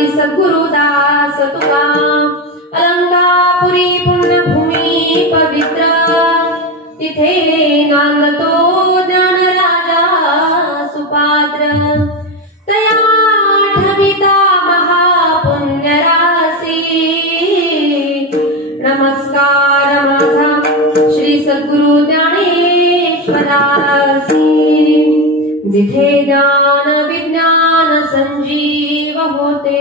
स्वामी सद्गुरुदास तुका अलंकापुरी पुण्यभूमी पवित्र तिथे नांदतो ज्ञान राजा सुपात्र तया ठविता महापुण्य रासी नमस्कार माझा श्री सद्गुरु ज्ञानेश्वरासी जिथे ज्ञान विज्ञान संजीव होते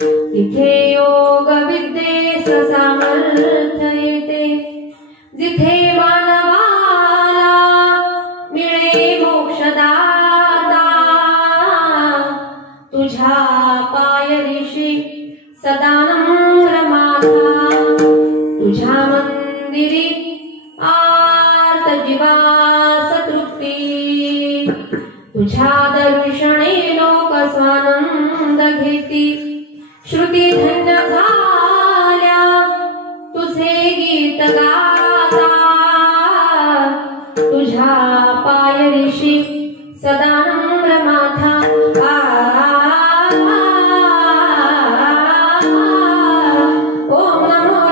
तिथे योग विद्येस सामर्थ्य येते जिथे मानवाला मिळे मोक्षदाता तुझ्या पायरीशी सदानंद माता तुझ्या मंदिरी आर्त जीवास तृप्ती तुझ्या दर्शने लोक स्वानंद घेती श्रुती धन्य झाल्या तुझे गीत गाता तुझ्या पायरीशी सदानंद माथा ओम नमो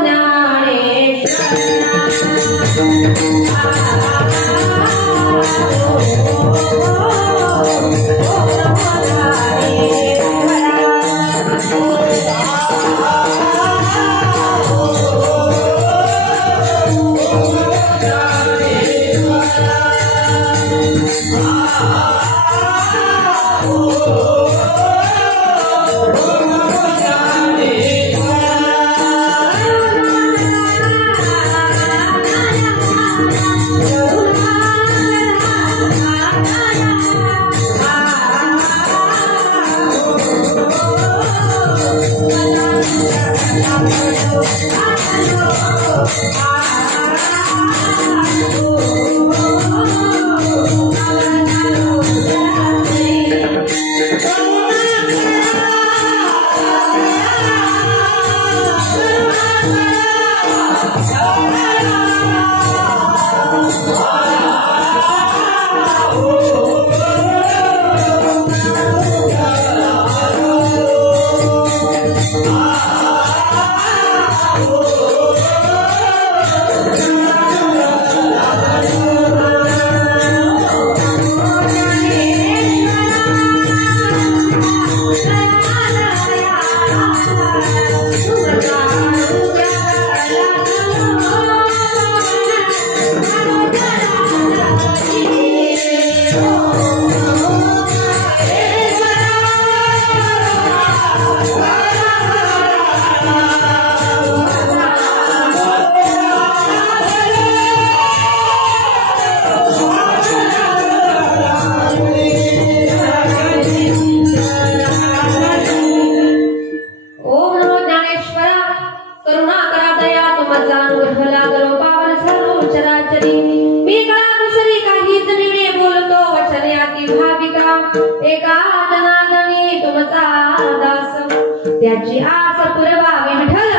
त्याची आस पुरवावी विठ्ठल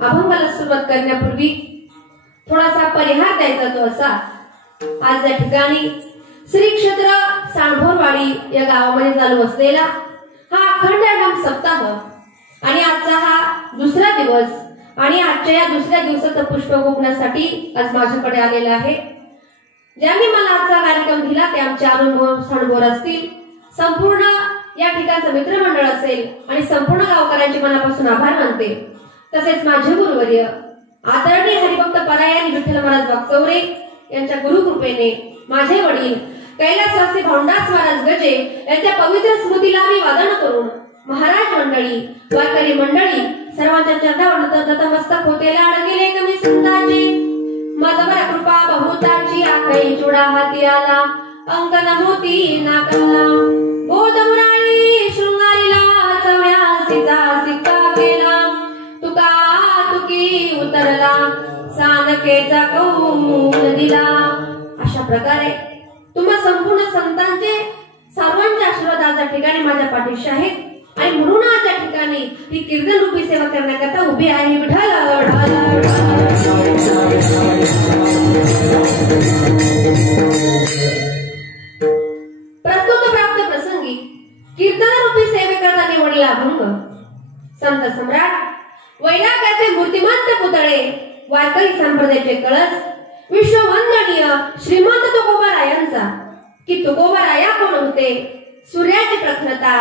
अभंगाला सुरुवात करण्यापूर्वी थोडासा परिहार द्यायचा तो असा आज या ठिकाणी श्री क्षेत्र सांडभोरवाडी या गावामध्ये चालू असलेला हा अखंड नाम सप्ताह आणि आजचा हा दुसरा दिवस आणि आजच्या या दुसऱ्या दिवसाचं पुष्प गोपण्यासाठी आज माझ्याकडे आलेला आहे ज्यांनी मला आजचा कार्यक्रम दिला ते आमचे अनुभव सांडभोर असतील संपूर्ण या ठिकाणचं मित्रमंडळ असेल आणि संपूर्ण गावकऱ्यांचे मनापासून आभार मानते तसेच माझे गुरुवर्य आदरणीय हरिभक्त परायणी विठ्ठल महाराज वागचौरे यांच्या गुरुकृपेने माझे वडील कैलासवासी भावंडास महाराज गजे यांच्या पवित्र स्मृतीला मी वादन करून महाराज मंडळी वारकरी मंडळी सर्वांच्या चरणावर नतमस्तक होते लाड गेले कमी सुंदाची मजवर कृपा बहुताची आखई चुडा हाती आला अंकन मोती नाकाला बोध मुरारी शृंगारीला चवळ्यासीचा सिक्का केला तुका तुकी उतरला सानकेचा कौल दिला अशा प्रकारे तुम्हा संपूर्ण संतांचे सर्वांच्या आशीर्वाद आज या ठिकाणी माझ्या पाठीशी आहेत आणि म्हणून आज या ठिकाणी ही कीर्तन रूपी सेवा करण्याकरता उभी आहे विठ्ठल श्रीमंत तुकोबारायांचा की तुकोबाराया कोण होते. सूर्याची प्रखरता,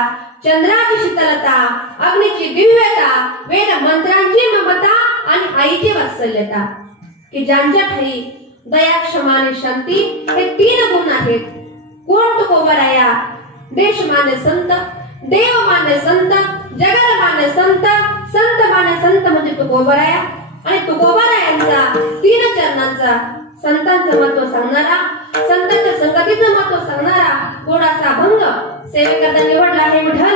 चंद्राची शीतलता, अग्नीची दिव्यता, वेद मंत्रांची ममता आणि आईची वात्सल्यता की ज्यांच्या ठाई दया, क्षमा आणि शांती हे 3 गुण आहेत. कोण तुकोबाराया. देशमान्य संत, देवमान्य संत, जगतमान्य संत, संत मान्य संत म्हणजे तुकोबाराया. आणि तुकोबारायांचा 3 चरणांचा संतांचं महत्व सांगणारा, संतांच्या संगतीचं महत्व सांगणारा गोडाचा अभंग सेवेकरता निवडला आहे. विठ्ठल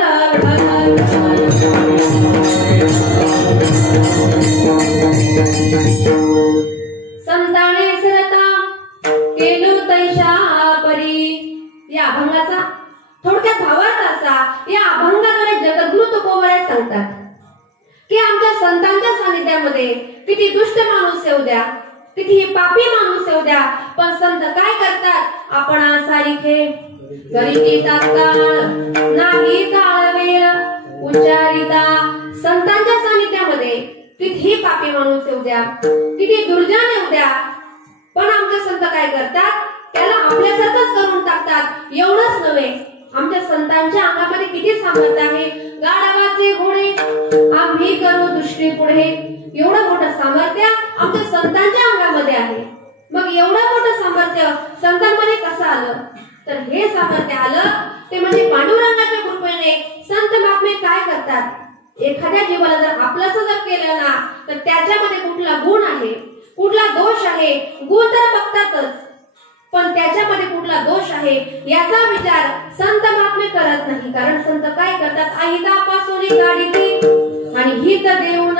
संताने सरता केलो तैशा परी. या अभंगाचा थोडक्यात भावार्थ असा, या अभंगाद्वारे जगद्गुरु तुकोबाराय सांगतात की आमच्या संतांच्या सानिध्यामध्ये किती दुष्ट माणूस येऊ द्या, किती पापी माणूस येऊ द्या, पण संत काय करतात. आपण सारिखे करीती तात्काळ नाही काळ वेळ उच्चारिता. संतांच्या सानिध्यामध्ये कितीही पापी माणूस येऊ द्या, किती दुर्जन येऊ द्या, पण आमचे संत काय करतात, त्याला आपल्यासारखंच करून टाकतात. एवढंच नव्हे, आमच्या संतांच्या अंगामध्ये किती सामर्थ्य आहे. गाढवाचे घोडे आम्ही करू दृष्टी पुढे. एवढं मोठं सामर्थ्य आमच्या संतांच्या अंगामध्ये आहे. मग एवढं मोठं सामर्थ्य संतांमध्ये कसं आलं, तर हे सामर्थ्य आलं ते म्हणजे पांडुरंगाच्या कृपेने. संत महात्मे काय करतात, एखाद्या जीवाला जर आपलंसं जर केलं ना, तर त्याच्यामध्ये कुठला गुण आहे, कुठला दोष आहे. गुण तर बघतातच, पण त्याच्यामध्ये कुठला दोष आहे याचा विचार संत महात्मे करत नाही. कारण संत काय करतात, अहितापासून गाडीती आणि हित देऊन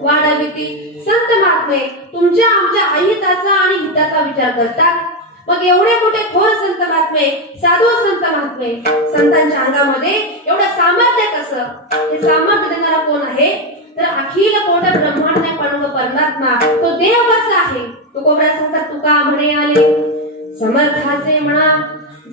वाढविती. संत महात्मे तुमच्या आमच्या अहिताचा आणि हिताचा विचार करतात. मग एवढे मोठे थोर संत महात्मे, साधू संत महात्मे, संतांच्या अंगामध्ये एवढं सामर्थ्य कसं. हे सामर्थ्य देणारा कोण आहे, तर अखिल कोट ब्रह्मांड पांडुरंग परमात्मा, तो देव कसा आहे. तुकोबरा सांगतात, तुका म्हणे आले समर्थाचे म्हणा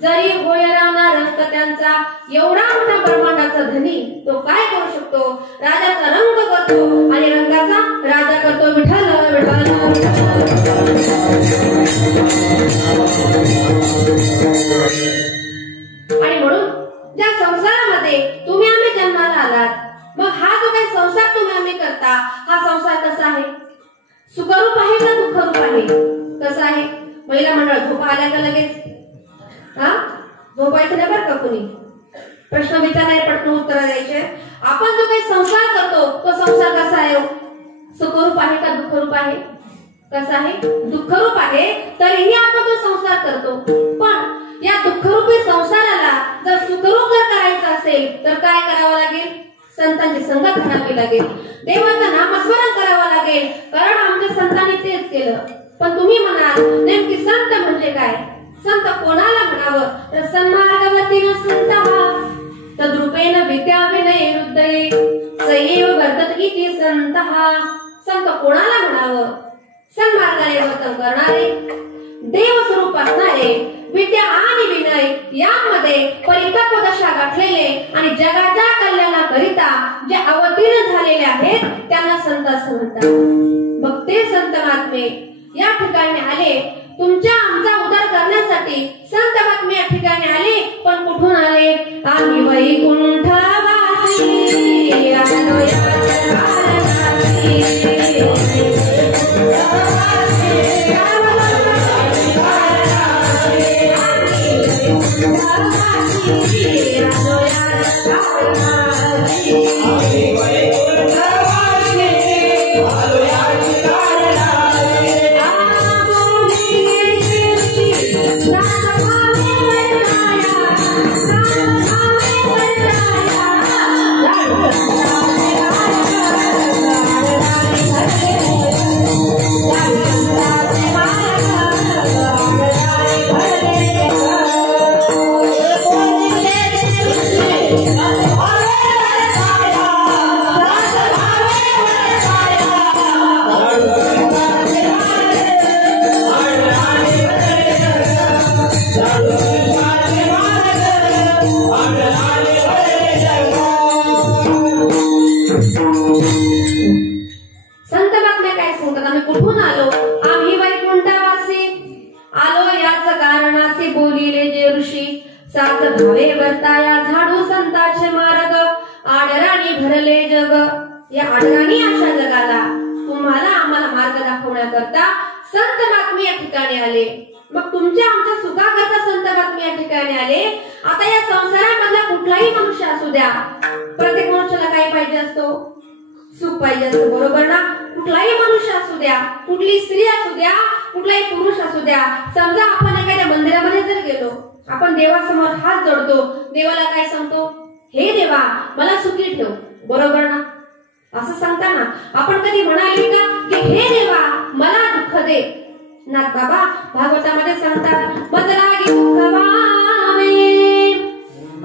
जरी होय राहणार रंग त्यांचा. एवढा मोठा ब्रह्मांडाचा धनी तो काय करू शकतो, राजाचा रंग करतो आणि रंगाचा राजा करतो. विठ्ठल आणि म्हणून ज्या संसारामध्ये तुम्ही आम्ही जन्माला आलात, मग हा जो काही संसार तुम्ही आम्ही करता, हा संसार कसा आहे, सुखरूप आहे का दुःखरूप आहे. कसा आहे. महिला मंडळ झोपा आल्या का लगेच झोपायचं नाही बरं का कुणी. प्रश्न विचारणारे पटकन उत्तर द्यायचे. आपण जो काही संसार करतो तो संसार कसा आहे, सुखरूप आहे का दुःखरूप आहे. कसा आहे, दुःखरूप आहे. तरीही आपण तो संसार करतो. पण या दुःखरूपी संसाराला जर सुखरूप जर करायचं असेल तर काय करावं लागेल, संतांची संगत घडावी लागेल, देवाचं नामस्मरण करावं लागेल. कारण आमच्या संतांनी तेच केलं. पण तुम्ही म्हणाल नेमकी संत म्हणजे काय, संत कोणाला म्हणावं, तर सन्मार्गवतीन संत तद्रूपेण विद्या विनय हृदये सैव वर्तत इति संत. संत कोणाला म्हणावं, सन्मार्गाने वर्तन करणारे, देव स्वरूप असणारे, विद्या आणि विनय यामध्ये परिपक्व दशा गाठलेले आणि जगाच्या कल्याणाकरिता जे अवतीर्ण झालेले आहेत त्यांना संत असं म्हणतात. मग ते संत महात्मे या ठिकाणी आले, तुमच्या आमचा उद्धार करण्यासाठी. संत महात्मे या ठिकाणी आले, पण कुठून आले, आम्ही वैकुंठवासी आलो या बोलिले जे ऋषी सात भावे वर्ताया झाडू संताचे मार्ग आडराणी भरले जग। या आडराणी अशा जगाला तुम्हाला आम्हाला मार्ग दाखवण्याकरता संत महात्मे या ठिकाणी आले। मग तुमच्या आमच्या सुखाकरता संत महात्मे या ठिकाणी आले। आता या संसारामधला कुठलाही मनुष्य असू द्या, प्रत्येक मनुष्याला काय पाहिजे असतो? सुख पाहिजे असतं, बरोबर ना? कुठलाही मनुष्य असू द्या, कुठली स्त्री असू द्या, कुठलाही पुरुष असू द्या, समजा आपण एखाद्या मंदिरामध्ये जर गेलो, आपण देवासमोर हात जोडतो, देवाला काय सांगतो? हे देवा मला सुखी ठेव, बरोबर ना? असं सांगताना आपण कधी म्हणाले का की हे देवा मला दुःख दे? नाथ बाबा भागवतामध्ये सांगतात, बदलागी दुःख वावे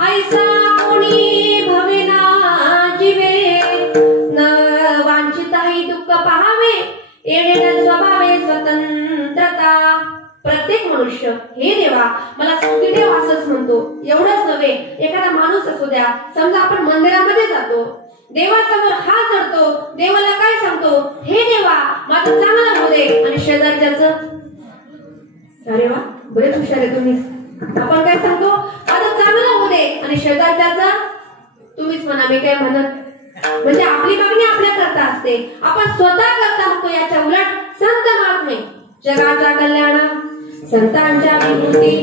ऐसा कोणी भवेना जीवे, न वांछिताही दुःख पाहावे येणे स्वभावे स्वतंत्रता। प्रत्येक मनुष्य हे देवा मला सुखी ठेव असंच म्हणतो। एवढंच नव्हे, एखादा माणूस असू द्या, समजा आपण मंदिरामध्ये जातो, देवासमोर हात जोडतो, देवाला काय सांगतो? हे देवा माझं चांगलं होऊ दे, आणि शेजारच्याचं अरे वा बरेच हुशार आहे तुम्ही, आपण काय सांगतो? माझं चांगलं होऊ दे, आणि शेजारच्याचं तुम्हीच म्हणा मी काय म्हणत। म्हणजे आपली मागणी आपल्या करता असते, आपण स्वतः करता म्हणतो। याच्या उलट संत महात्मे जगाचा कल्याण संतांच्या विभूती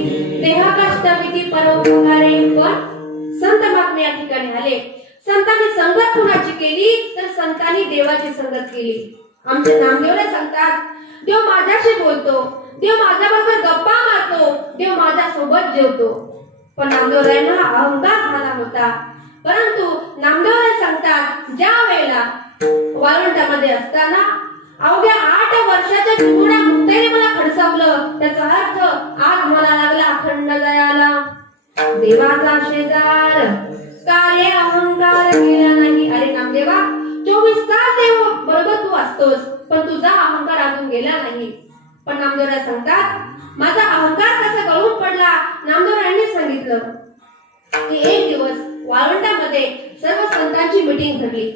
देहा कष्टविधी परोपकारे। पण संत महात्मे या ठिकाणी आले, संतांनी संगत कुणाची केली तर संतांनी देवाची संगत केली। आमचे नामदेवले सांगतात, देव माझ्याशी बोलतो, देव माझ्याबरोबर गप्पा मारतो, देव माझ्या सोबत जेवतो। पण नामदेवरायांना अहंकार झाला होता। परंतु नामदेवराय सांगतात, ज्या वेळेला वाळवंटामध्ये असताना अवघ्या 8 वर्षाच्या चिमुरड्या मुक्ताईने मला खडसावलं, त्याचा अर्थ आज मला लागला अखंड दयाला। देवाचा शेजार कार्य अहंकार केला नाही। अरे नामदेवा 24 तास देव बरोबर तू असतोस, पण तुझा अहंकार अजून गेला नाही। पण नामदेवराय सांगतात, माझा अहंकार कसा गळून पडला? नामदेवरायांनी सांगितलं की एक दिवस वाळवंटामध्ये सर्व संतांची मीटिंग भरली,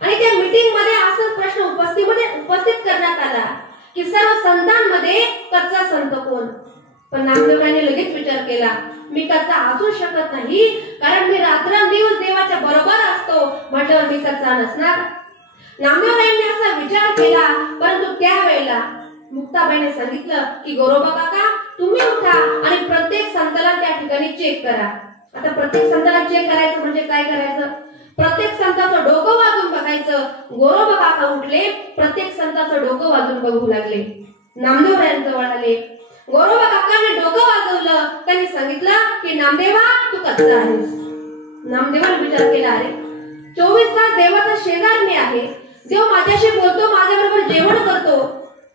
आणि त्या मीटिंग मध्ये असा प्रश्न उपस्थित करण्यात आला की सर्व संतांमध्ये कच्चा संत कोण? पण नामदेवरायांनी लगेच विचार केला, मी कच्चा असू शकत नाही, कारण मी रात्रंदिवस देवाच्या बरोबर असतो, म्हटल्यावर मी कच्चा नसणार। नामदेवरायांनी असा विचार केला, परंतु त्यावेळेला मुक्ताबाईने सांगितलं की गोरोबा काका तुम्ही उठा आणि प्रत्येक संताला त्या ठिकाणी चेक करा। आता प्रत्येक संताला चेक करायचं म्हणजे काय करायचं? प्रत्येक संताचं डोकं वाजून बघायचं। गोरोबा काका उठले, प्रत्येक संताचं डोकं वाजून बघू लागले। नामदेवरायांजवळ आले, गोरोबा काकाने डोकं वाजवलं, त्यांनी सांगितलं की नामदेवा तू कच्चा आहेस। नामदेवाने विचार केला, अरे 24 तास देवाचा शेजार मी आहे, देव माझ्याशी बोलतो, माझ्याबरोबर जेवण करतो,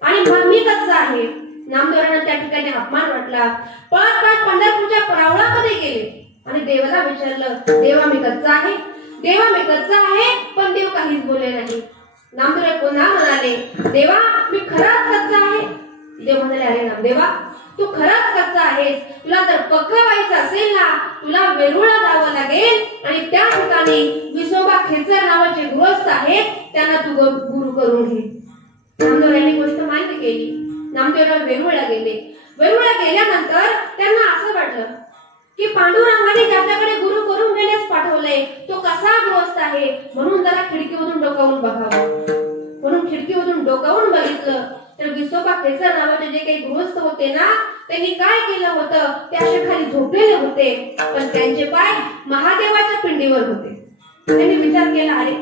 आणि मी कच्चा आहे। नामदेवरायांना त्या ठिकाणी अपमान वाटला। पळत पळत पंढरपूरच्या परावळामध्ये गेले आणि देवाला विचारलं, देवा मी कच्चा आहे, देवा मी कच्चा आहे। पण देव काहीच बोलले नाही। नामदेव पुन्हा म्हणाले, देवा मी खरंच कच्चा आहे। देव म्हणाले, अरे नामदेवा तू खरंच कच्चा आहेस, तुला जर पक्का व्हायचं असेल ना, तुला वेरूळला जावं लागेल, आणि त्या ठिकाणी विसोबा खेचर नावाचे गृहस्थ आहेत, त्यांना तू गुरु करून घे। नामदेवरायांनी गोष्ट मान्य केली। नामदेवराव वेरूळला गेले। वेरूळला गेल्यानंतर त्यांना असं वाटलं की पांडुरंगाने ज्याच्याकडे गुरु करून घेण्यास पाठवलंय तो कसा गृहस्थ आहे, म्हणून जरा खिडकीमधून डोकावून बघावं। म्हणून खिडकीमधून डोकावून बघितलं तर विसोबा खेचर नावाचे जे काही गृहस्थ होते ना, त्यांनी काय केलं होतं, ते असे खाली झोपलेले होते, पण त्यांचे पाय महादेवाच्या पिंडीवर होते। त्यांनी विचार केला, अरे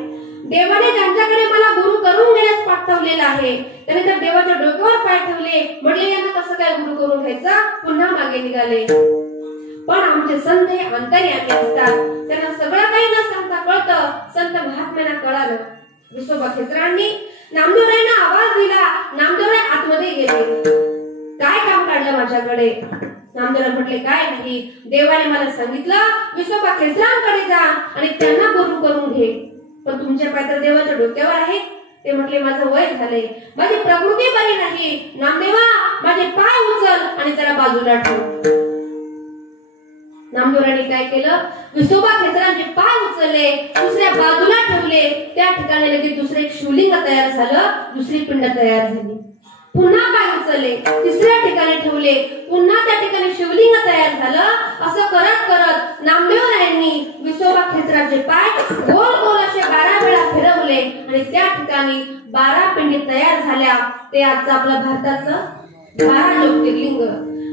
देवाने ज्यांच्याकडे मला गुरु करून घेण्यास पाठवलेला आहे, त्याने जर देवाच्या डोक्यावर पाय ठेवले, म्हटले यांना कसं काय गुरु करून घ्यायचा? पुन्हा मागे निघाले। पण आमचे संत हे अंतर्यामी असतात, त्यांना सगळं काही न सांगता कळतं। संत महात्म्यांना कळालं। विसोबा खेचरांनी नामदेवरायांना आवाज दिला। नामदेवराय आतमध्ये गेले, काय काम काढलं माझ्याकडे? नामदेवराय म्हटले, काय नाही, देवाने मला सांगितलं विसोबा खेचरांकडे जा आणि त्यांना गुरु करून घे। पण तुमचे पाय तर देवाच्या डोक्यावर आहेत। ते म्हटले, माझं वय झाले, माझी प्रकृती बरी नाही, नामदेवा माझे पाय उचल आणि जरा बाजूला ठेव। नामदेवरायांनी काय केलं, विसोबा खेचरांचे पाय उचलले, दुसऱ्या बाजूला ठेवले। त्या ठिकाणी लगेच दुसरे एक शिवलिंग तयार झालं, दुसरी पिंड तयार झाली। पुन्हा पाय उचलले, तिसऱ्या ठिकाणी ठेवले, पुन्हा त्या ठिकाणी शिवलिंग तयार झालं। असं करत करत नामदेवरायांनी विसोबा क्षेत्राचे पाय गोल गोल असे 12 वेळा फिरवले आणि त्या ठिकाणी 12 पिंडी तयार झाल्या। ते आजचं आपलं भारताचं 12 ज्योतिर्लिंग।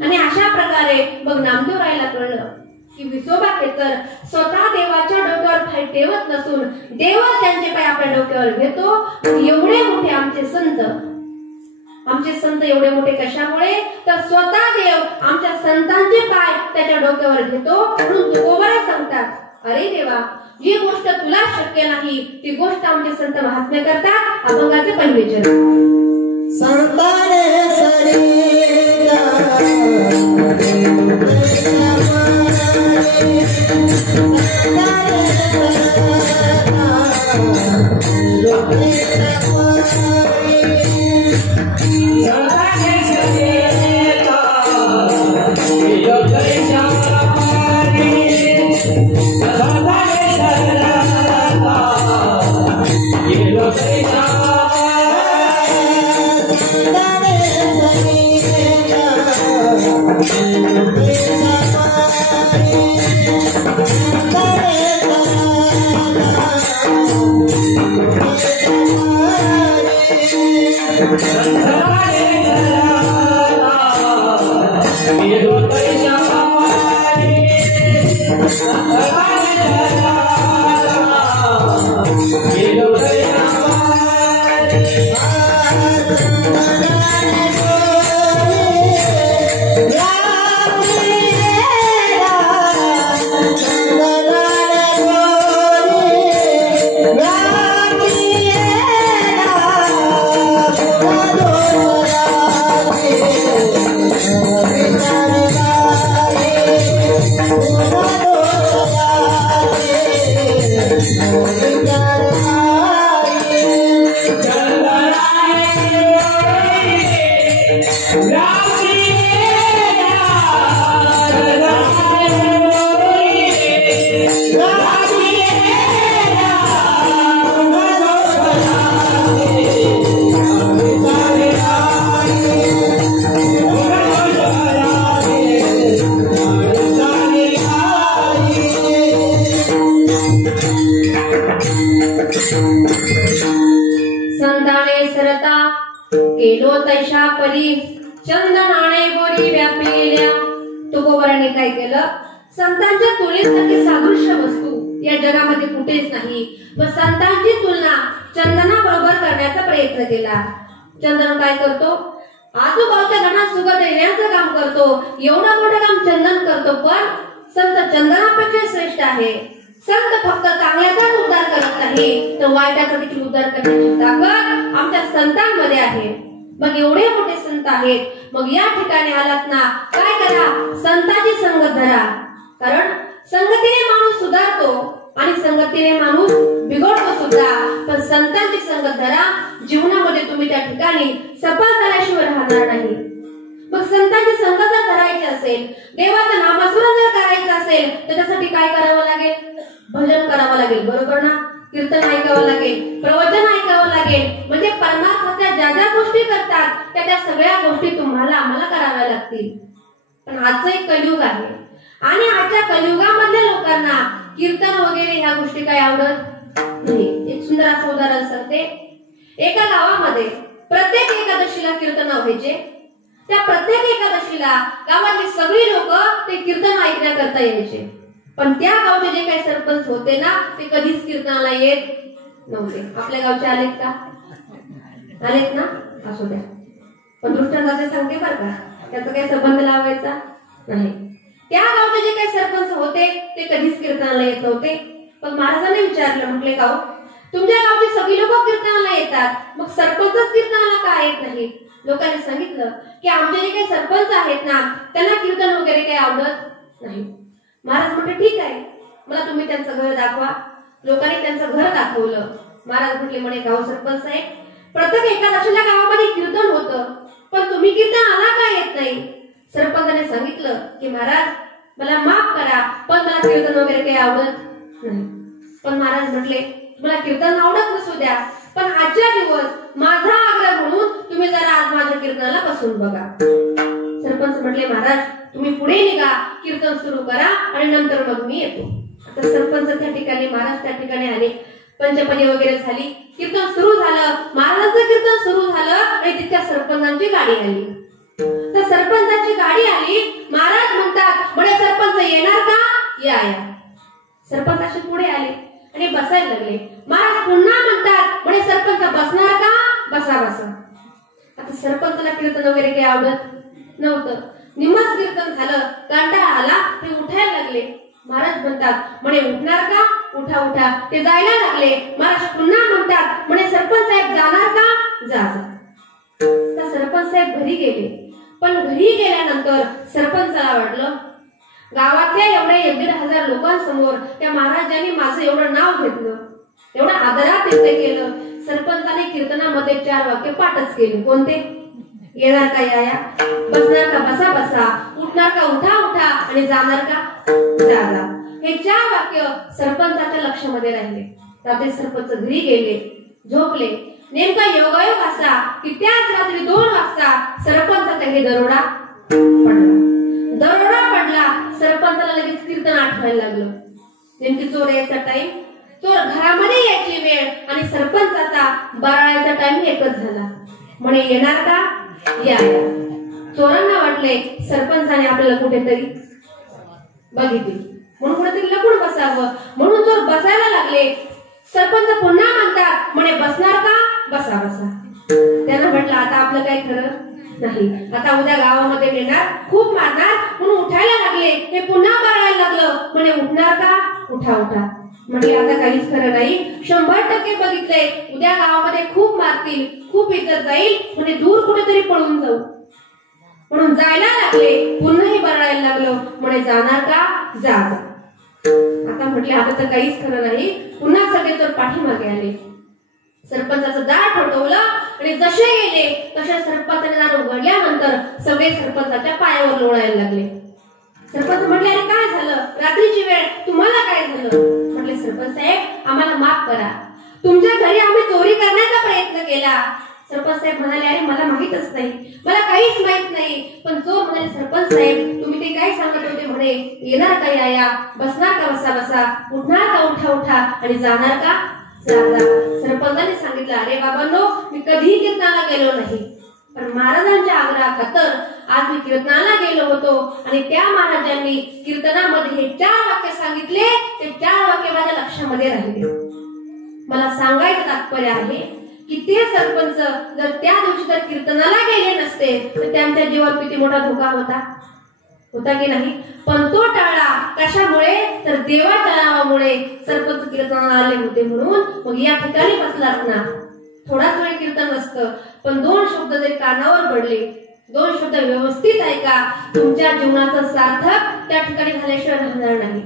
आणि अशा प्रकारे मग नामदेवरायला कळलं की विसोबा क्षेत्र स्वतः देवाच्या डोक्यावर पाय ठेवत नसून देव त्यांचे पाय आपल्या डोक्यावर घेतो। एवढे मोठे आमचे संत एवढे मोठे कशामुळे? तर स्वतः देव आमच्या संतांचे पाय त्याच्या डोक्यावर घेतो। म्हणून तुकोबरा सांगतात, अरे देवा, जी गोष्ट तुला शक्य नाही ती गोष्ट आमचे संत महात्म्य करतात। अभंगाचे पहिले चरण। संताने संताने सरता केलो तैशा परी चंदनाने बोरी व्यापलेल्या। तुकोबरांनी काय केलं? संतांच्या तुलनेसारखी सादृश्य वस्तू या जगामध्ये कुठेच नाही। मग संतांची तुलना चंदनाबरोबर करण्याचा प्रयत्न केला। चंदन काय करतो? आजूबाजूच्या घरात सुगंध येण्याचं काम करतो। एवढं मोठं काम चंदन करतो, पण संत चंदनापेक्षा श्रेष्ठ आहे। संत फक्त चांगल्याचाच उद्धार करत नाही, तर वाईटाचा देखील उद्धार करण्याची ताकद आमच्या संतांमध्ये आहे। मग एवढे मोठे संत आहेत, मग या ठिकाणी आलात ना, काय करा? संतांची संगत धरा। कारण संगतीने माणूस सुधारतो आणि संगतीने माणूस बिघडतो सुद्धा, पण संतांची संगत धरा। जीवनामध्ये तुम्ही त्या ठिकाणी सफल झाल्याशिवाय राहणार नाही। मग संतांची संगत जर करायची असेल, देवाचं नामस्मरण जर करायचं असेल, तर त्यासाठी काय करावं लागेल? भजन करावं लागेल, बरोबर ना? कीर्तन ऐकावं लागेल, प्रवचन ऐकावं लागेल। म्हणजे परमार्थाच्या ज्या ज्या गोष्टी करतात त्या सगळ्या गोष्टी तुम्हाला आम्हाला कराव्या लागतील। पण आजचं एक कलियुग आहे आणि आजच्या कलियुगामधल्या लोकांना कीर्तन वगैरे ह्या गोष्टी काय आवडत नाही। एक सुंदर असं उदाहरण सांगते। एका गावामध्ये प्रत्येक एकादशीला कीर्तन व्हायचे। त्या प्रत्येक एकादशीला गावातली सगळी लोक ते कीर्तन ऐकण्याकरता यायचे, पण त्या गावचे जे काही सरपंच होते ना, ते कधीच कीर्तनाला येत नव्हते। आपल्या गावचे आलेत का? आलेत ना? असू द्या, पण दृष्टांताचे सांगते बरं का, त्याचा काही संबंध लावायचा नाही। त्या गावचे जे काही सरपंच होते ते कधीच कीर्तनाला येत नव्हते। पण महाराजांनी विचारलं, म्हटले गाव, तुमच्या गावची सगळी लोक कीर्तनाला येतात, मग सरपंचच कीर्तनाला का येत नाही? लोकांनी सांगितलं की आमचे जे काही सरपंच आहेत ना, त्यांना कीर्तन वगैरे काही आवडत नाही। महाराज म्हटले, ठीक आहे, मला तुम्ही त्यांचं घर दाखवा। लोकांनी त्यांचं घर दाखवलं। महाराज म्हटले, म्हणे गाव सरपंच आहे, प्रत्येक एकादशीला गावामध्ये कीर्तन होतं, पण तुम्ही कीर्तनाला का येत नाही? सरपंचाने सांगितलं की महाराज, मला माफ करा, पण मला कीर्तन वगैरे काही आवडत नाही। पण महाराज म्हटले, मला कीर्तन आवडत नसू द्या, पण आजच्या दिवस माझा आग्रह म्हणून तुम्ही जरा आज माझ्या कीर्तनाला बसून बघा। सरपंच म्हटले महाराज तुम्ही पुढे निघा, कीर्तन सुरू करा आणि नंतर मग मी येतो. आता सरपंच त्या ठिकाणी, महाराज त्या ठिकाणी आले, पंचपदी वगैरे झाली, कीर्तन सुरू झालं, महाराजांचं कीर्तन सुरू झालं आणि तितक्या सरपंचांची गाडी आली. तर सरपंचाची गाडी आली, महाराज म्हणतात म्हणे सरपंच येणार का? या. सरपंच असे पुढे आले आणि बसायला लागले. महाराज पुन्हा म्हणतात म्हणे सरपंच बसणार का? बसा. आता सरपंचाला कीर्तन वगैरे काही आवडत नव्हतं. निम्मच कीर्तन झालं, कंटाळा आला, ते उठायला लागले. महाराज म्हणतात म्हणे उठणार का? उठा. ते जायला लागले. महाराज पुन्हा म्हणतात म्हणे सरपंच साहेब जाणार का? जा. तर सरपंच साहेब घरी गेले. पण घरी गेल्यानंतर सरपंचाला वाटलं गावातल्या एवढ्या 1,500 लोकांसमोर त्या महाराजांनी माझं एवढं नाव घेतलं, एवढं आदरात ते केलं. सरपंचाने कीर्तनामध्ये 4 वाक्य पाठच केले. कोणते? येणार का? या. बसणार का? बसा. उठणार का? उठा आणि जाणार का? जा. हे 4 वाक्य सरपंचाच्या लक्षामध्ये राहिले. रात्री सरपंच घरी गेले, झोपले. नेमका योगायोग असा की त्याच रात्री 2 वाजता सरपंचाचा हे दरोडा पडला. सरपंचाला लगेच कीर्तन आठवायला लागलं. नेमकी चोर यायचा टाइम, चोर घरामध्ये यायची वेळ आणि सरपंचाचा बराळाचा टाइम एकच झाला. म्हणे येणार का? या. चोरांना वाटले सरपंचाने आपल्याला कुठेतरी बघितले, म्हणून कुठेतरी लपून बसावं, म्हणून चोर बसायला लागले. सरपंच पुन्हा म्हणतात म्हणे बसणार का? बसा. त्यांना म्हटलं आता आपलं काही खरं नाही, आता उद्या गावामध्ये येणार, खूप मारणार, म्हणून उठायला लागले. हे पुन्हा मारायला लागलं. म्हणे उठणार का? उठा. म्हटले आता काहीच खरं नाही, 100% बघितलंय, उद्या गावामध्ये खूप मारतील, खूप इज्जत जाईल, म्हणजे दूर कुठेतरी पळून जाऊ, म्हणून जायला लागले. पुन्हाही बरळायला लागलं. म्हणे जाणार का? जा. आता म्हटले आता तर काहीच खरं नाही. पुन्हा सगळे तर पाठीमागे आले. सरपंचाचं दार ठोठवलं आणि जसे गेले तसे सरपंचाने दार उघडल्यानंतर सगळे सरपंचाच्या पायावर लोळायला लागले. सरपंच म्हटले अरे काय झालं? रात्रीची वेळ, तुम्हाला काय झालं? म्हटले सरपंच साहेब आम्हाला माफ करा, तुमच्या घरी आम्ही चोरी करण्याचा प्रयत्न केला. सरपंच साहेब म्हणाले अरे मला माहितच नाही, मला काहीच माहित नाही. पण चोर म्हणाले सरपंच साहेब तुम्ही ते काय सांगत होते? म्हणे येणार का? या. बसणार का? बसा. उठणार का? उठा आणि जाणार का? जा. सरपंचाने सांगितलं अरे बाबांनो मी कधीही कीर्तनाला गेलो नाही, पण महाराजांच्या आग्रहाखातर आज मी कीर्तनाला गेलो होतो आणि त्या महाराजांनी कीर्तनामध्ये हे 4 वाक्य सांगितले. ते 4 वाक्य माझ्या लक्षामध्ये राहिले. मला सांगायचं तात्पर्य आहे की ते सरपंच जर त्या दिवशी जर कीर्तनाला गेले नसते तर त्यांच्या जीवावर किती मोठा धोका होता की नाही? पण तो टाळला. कशामुळे? तर देवाच्या नावामुळे सरपंच कीर्तनाला आले होते म्हणून. मग या ठिकाणी बसलात ना, थोडाच वेळ कीर्तन नसतं, पण 2 शब्द जरी कानावर पडले, 2 शब्द व्यवस्थित ऐका, तुमच्या जीवनाचं सार्थक त्या ठिकाणी झाल्याशिवाय राहणार नाही.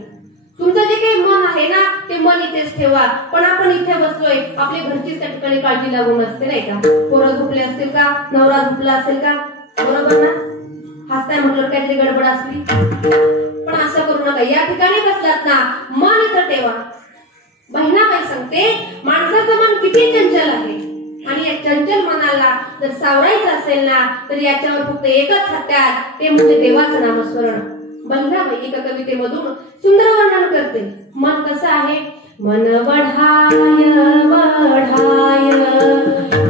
तुमचं जे काही मन आहे ना ते मन इथेच ठेवा. पण आपण इथे बसलोय, आपली घरची त्या ठिकाणी काळजी लागून असते नाही का? पोरं झोपले असतील का? नवरा झोपला असेल का? बरोबर ना? हसताय म्हटलं काहीतरी गडबड असली, पण असं करू नका. या ठिकाणी बसलात ना, मन इथं ठेवा. बहिणाबाई सांगते माणसाचं मन किती चंचल आहे आणि या चंचल मनाला जर सावरायचं असेल ना तर याच्यावर फक्त एकच हत्यार, ते म्हणजे देवाचं नामस्मरण. बहिणाबाई एका कवितेमधून सुंदर वर्णन करते. मन कसं आहे? मन वढाय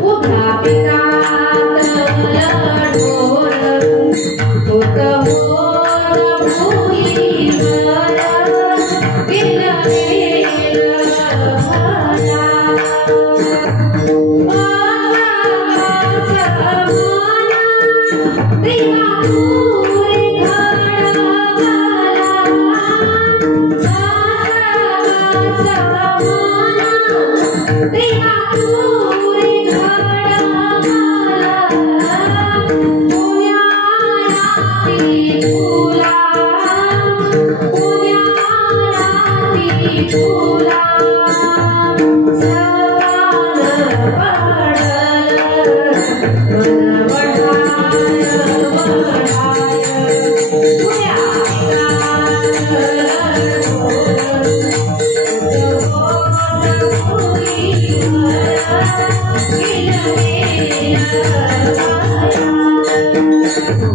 उभ्या पितात ढोर,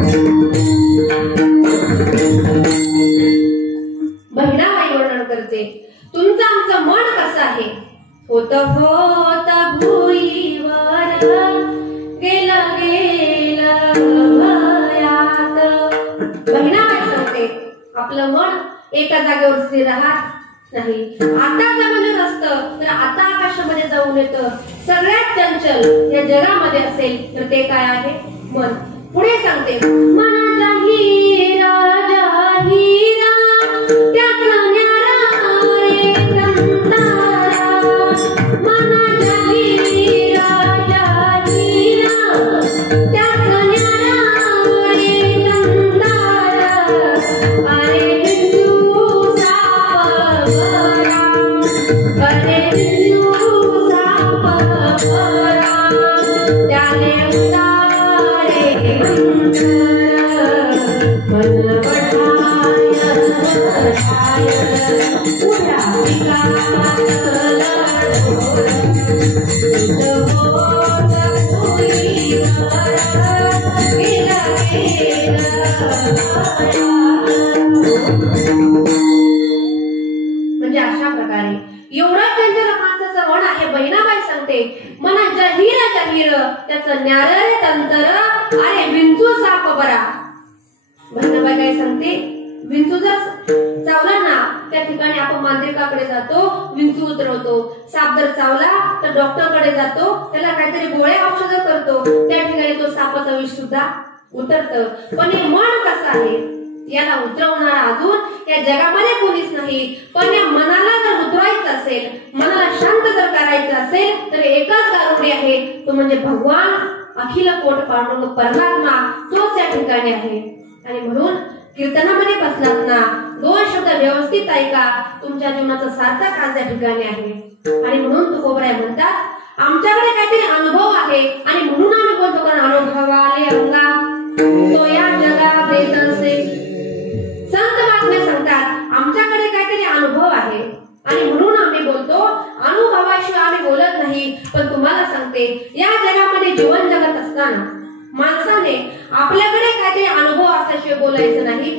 Thank you. बहिणाबाई सांगते आपलं मन एका जागेवर स्थिर राहत नाही. आता जगून असतं तर आता आकाशामध्ये जाऊन येतं. सगळ्यात चंचल या जगामध्ये असेल तर ते काय आहे? मन. पुढे सांगते मनाचा हिरा हिरा त्याचा न्यारा रे कंदारा. मनाचा हिरा हिरा त्याचा न्यारा रे कंदारा. अरे बिंदू साप बरा, अरे बिंदू साप बरा त्याने म्हणजे अशा प्रकारे एवढा चंचल माणसाचं मन आहे. बहिणाबाई सांगते मना जाहीर जाहीर त्याचं न्यार रे तंतर. अरे विंचू साप बरा. बहिणाबाई काय सांगते? विंचू जर चावला ना त्या ठिकाणी आपण मांत्रिकाकडे जातो, विंचू उतरवतो. साप जर चावला तर डॉक्टर कडे जातो, त्याला काहीतरी गोळ्या औषध करतो, त्या ठिकाणी तो सापाचा विष सुद्धा उतरतं. पण हे मन कसं आहे? याला उतरवणारा अजून या जगामध्ये कोणीच नाही. पण या मनाला जर उतरवायचं असेल, मनाला शांत जर करायचं असेल तर एकच गारुडी आहे, तो म्हणजे भगवान अखिल कोट पांडुरंग परमात्मा. तोच या ठिकाणी आहे. आणि म्हणून कीर्तनामध्ये बसलात ना, दोन शब्द व्यवस्थित ऐका, तुमच्या जीवनाचं सार्थक आज या ठिकाणी आहे. आणि म्हणून तुकोबराय म्हणतात आमच्याकडे काहीतरी अनुभव आहे आणि म्हणून आम्ही बोलतो कारण अनुभवाले अंगा तो या जगात देत असे. संत महात्मे सांगतात आमच्याकडे काहीतरी अनुभव आहे आणि म्हणून आम्ही बोलतो. अनुभवाशिवाय आम्ही बोलत नाही. पण तुम्हाला सांगते या जगामध्ये जीवन जगत असताना माणसाने आपल्याकडे काहीतरी अनुभव असल्याशिवाय बोलायचं नाही.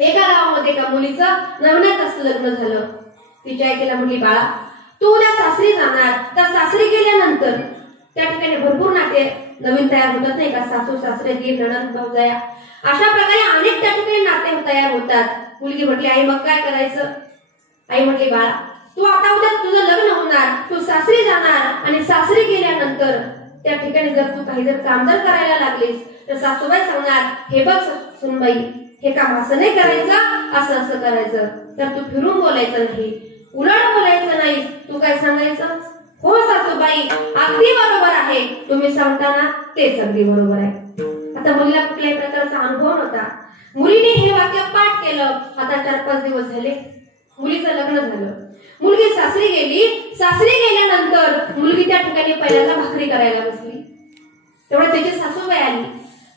एका गावामध्ये एका मुलीचं नवऱ्याच असं लग्न झालं. तिच्या आईला म्हटली बाळा तू उद्या सासरी जाणार, तर सासरी गेल्यानंतर त्या ठिकाणी भरपूर नाते नवीन तयार होतात नाही का? सासू सासरे दीर नणंद भाऊजाया अशा प्रकारे अनेक त्या ठिकाणी नाते तयार होतात. मुलगी म्हटली आई मग काय करायचं? आई म्हटली बाळा तू आता उद्या तुझं लग्न होणार, तू सासरी जाणार आणि सासरी गेल्यानंतर त्या ठिकाणी जर तू काही जर काम जर करायला लागलीस तर सासूबाई सांगणार हे बघ सुनबाई हे काम असं नाही करायचं, असं असं करायचं. तर तू फिरून बोलायचं नाही, उलट बोलायचं नाही. तू काय सांगायचं? हो सासूबाई अगदी बरोबर आहे, तुम्ही सांगताना तेच अगदी बरोबर आहे. आता मुलीला कुठल्याही प्रकारचा अनुभव नव्हता. मुलीने हे वाक्य पाठ केलं. आता 4-5 दिवस झाले मुलीचं लग्न झालं. मुलगी सासरी गेली. सासरी गेल्यानंतर मुलगी त्या ठिकाणी पहिल्यांदा भाकरी करायला बसली. तेवढं त्याची सासूबाई आली.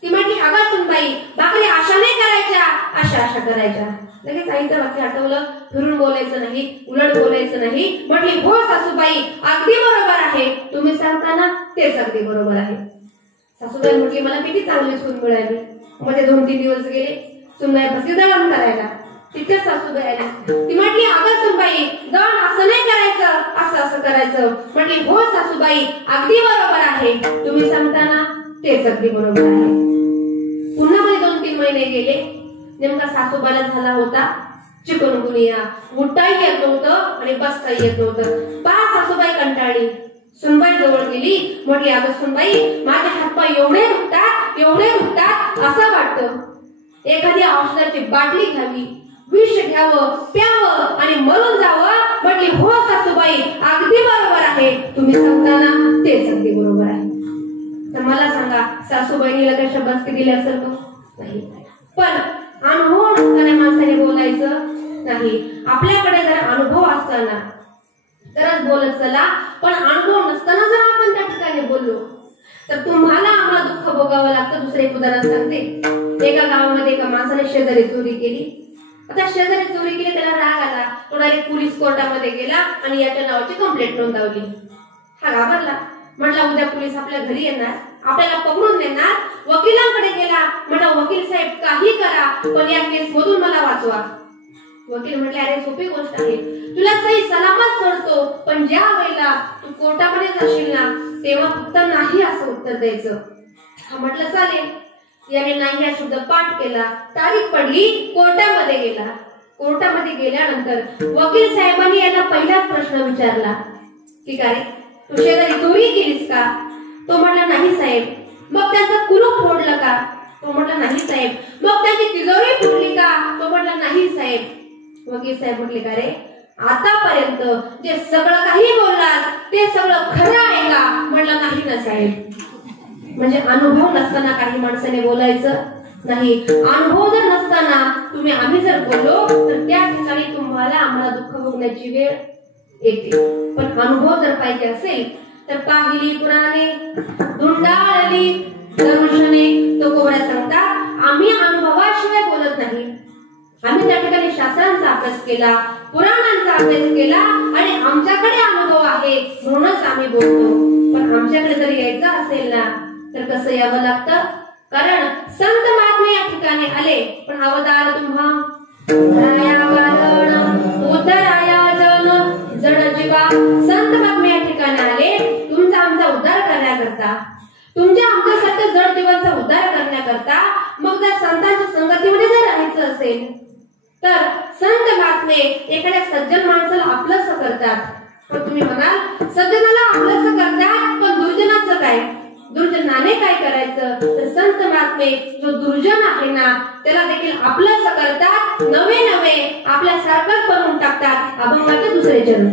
ती म्हटली अगं सुनबाई भाकरी अशा नाही करायच्या, अशा अशा करायच्या. लगेच आईचं वाक्य आठवलं. फिरून बोलायचं नाही, उलट बोलायचं नाही. म्हटली हो सासूबाई अगदी बरोबर आहे, तुम्ही सांगताना तेच अगदी बरोबर आहे. सासूबाई म्हटली मला किती चांगली सून मिळाली. मध्ये 2-3 दिवस गेले. सुनबाई बसली दळण करायला. तिथेच सासूबाई आली. ती म्हटली अगं सुनबाई दळण असं नाही करायचं, असं असं करायचं. म्हटली हो सासूबाई अगदी बरोबर आहे, तुम्ही सांगताना तेच अगदी बरोबर आहे. पुन्हा मध्ये 2-3 महिने गेले. नेमका सासूबाईला झाला होता चिकनगुनिया. उठताही येत नव्हतं आणि बसताही येत नव्हतं. 5 सासूबाई कंटाळली. सुनबाई जवळ गेली. म्हटली अगं सुनबाई माझे हातपाय एवढे दुखतात असं वाटतं एखादी औषधाची बाटली घ्यावी, विष घ्यावं, प्यावं आणि मरून जावं. म्हटली हो सासूबाई अगदी बरोबर आहे, तुम्ही सांगताना तेच अगदी बरोबर आहे. तर मला सांगा सासूबाईनीला काही शब्दास्ती दिली असेल का? नाही. पण अनुभव नसताना माणसाने बोलायचं नाही. आपल्याकडे जर अनुभव असताना तरच बोलत चला. पण अनुभव नसताना जर आपण त्या ठिकाणी बोललो तर तुम्हाला आम्हाला दुःख भोगावं लागतं. दुसरे एक उदाहरण सांगते. एका गावामध्ये एका माणसाने शेजारी चोरी केली. आता शेजारी चोरी केली, त्याला राग आला. तो डायरेक्ट पोलीस कोर्टामध्ये गेला आणि याच्या नावाची कंप्लेंट नोंदवली. हा घाबरला. म्हटला उद्या पोलीस आपल्या घरी येणार, आपल्याला पकडून देणार. वकिलांकडे गेला. म्हटला वकील साहेब काही करा पण या केस मधून मला वाचवा. वकील म्हटले अरे सोपी गोष्ट आहे, तुला सही सलामत सोडतो, पण ज्या वेळेला तू कोर्टामध्ये जाशील ना तेव्हा फक्त नाही असं उत्तर द्यायचं. हा म्हटलं चालेल. याने नाही हा शब्द पाठ केला, तारीख पडली, कोर्टामध्ये गेला. कोर्टामध्ये गेल्यानंतर वकील साहेबांनी याला पहिलाच प्रश्न विचारला की काय तू शेजारी चोरी केलीस का? तो म्हटला नाही साहेब. मग त्याचं कुलूप फोडलं का? तो म्हटला नाही साहेब. मग त्याची तिजोरी फुटली का? तो म्हटला नाही साहेब. वकील साहेब म्हटले का रे आतापर्यंत जे सगळं काही बोललास ते सगळं खरं आहे का? म्हटलं नाही ना साहेब. म्हणजे अनुभव नसताना काही माणसाने बोलायचं नाही. अनुभव जर नसताना आम्ही जर बोललो तर त्या ठिकाणी तुम्हाला आम्हाला दुःख भोगण्याची वेळ येते. पण अनुभव जर पाहिजे असेल तर पाहिली पुराणे धुंडाळली दर्शने तो कोवऱ्या सांगतात आम्ही अनुभवाशिवाय बोलत नाही. आम्ही त्या ठिकाणी शास्त्रांचा अभ्यास केला, पुराणांचा अभ्यास केला आणि आमच्याकडे अनुभव आहे म्हणूनच आम्ही बोलतो. पण आमच्याकडे जर यायचं असेल ना तर कसं यावं लागतं? कारण संत महात्मे या ठिकाणी आले पण अवतार तुम्हा उद्धराया जन जड जीवा. संत महात्मे या ठिकाणी आले तुमचा आमचा उद्धार करण्याकरता, तुमच्या आमच्यासारख्या जड जीवांचा उद्धार करण्याकरता. मग जर संतांच्या संगतीमध्ये जर राहायचं असेल तर संत महात्मे एखाद्या सज्जन माणसाला आपलंसं करतात. पण तुम्ही म्हणाल सज्जनाला आपलंसं करतात पण दुर्जनाचं काय? दुर्जनाने काय करायचं? तर संत महात्मे जो दुर्जन आहे ना त्याला देखील आपलंसं करतात, नवे नवे आपल्यासारखंच बनवून टाकतात. अभंगाचे दुसरे चरण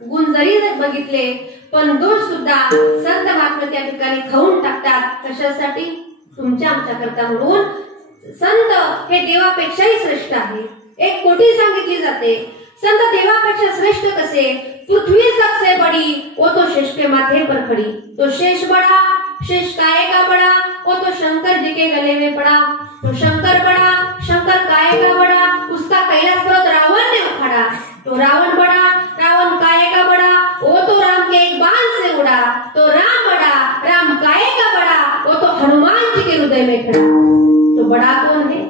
गुण जरी बघितले पण दोष सुद्धा संत महात्मे त्या ठिकाणी खाऊन टाकतात. कशासाठी? तुमच्या आमच्या करता म्हणून. संत हे देवापेक्षाही श्रेष्ठ आहे. एक कोटी सांगितली जाते. संत देवापेक्षा श्रेष्ठ कसे? पृथ्वी सबसे बड़ी वो तो शेष के माथे पर खड़ी. तो शेष बड़ा, शेष काय का बड़ा? वो तो शंकर जी के गले में पड़ा. तो शंकर बड़ा, शंकर काय का बड़ा? उसका कैलाश पर्वत रावण ने उखाड़ा. तो रावण बड़ा, रावण काय का बड़ा? वो तो राम के एक बाण से उड़ा. तो राम बड़ा, राम काय का बड़ा? वो तो हनुमान जी के हृदय में खड़ा. तो बड़ा कौन है?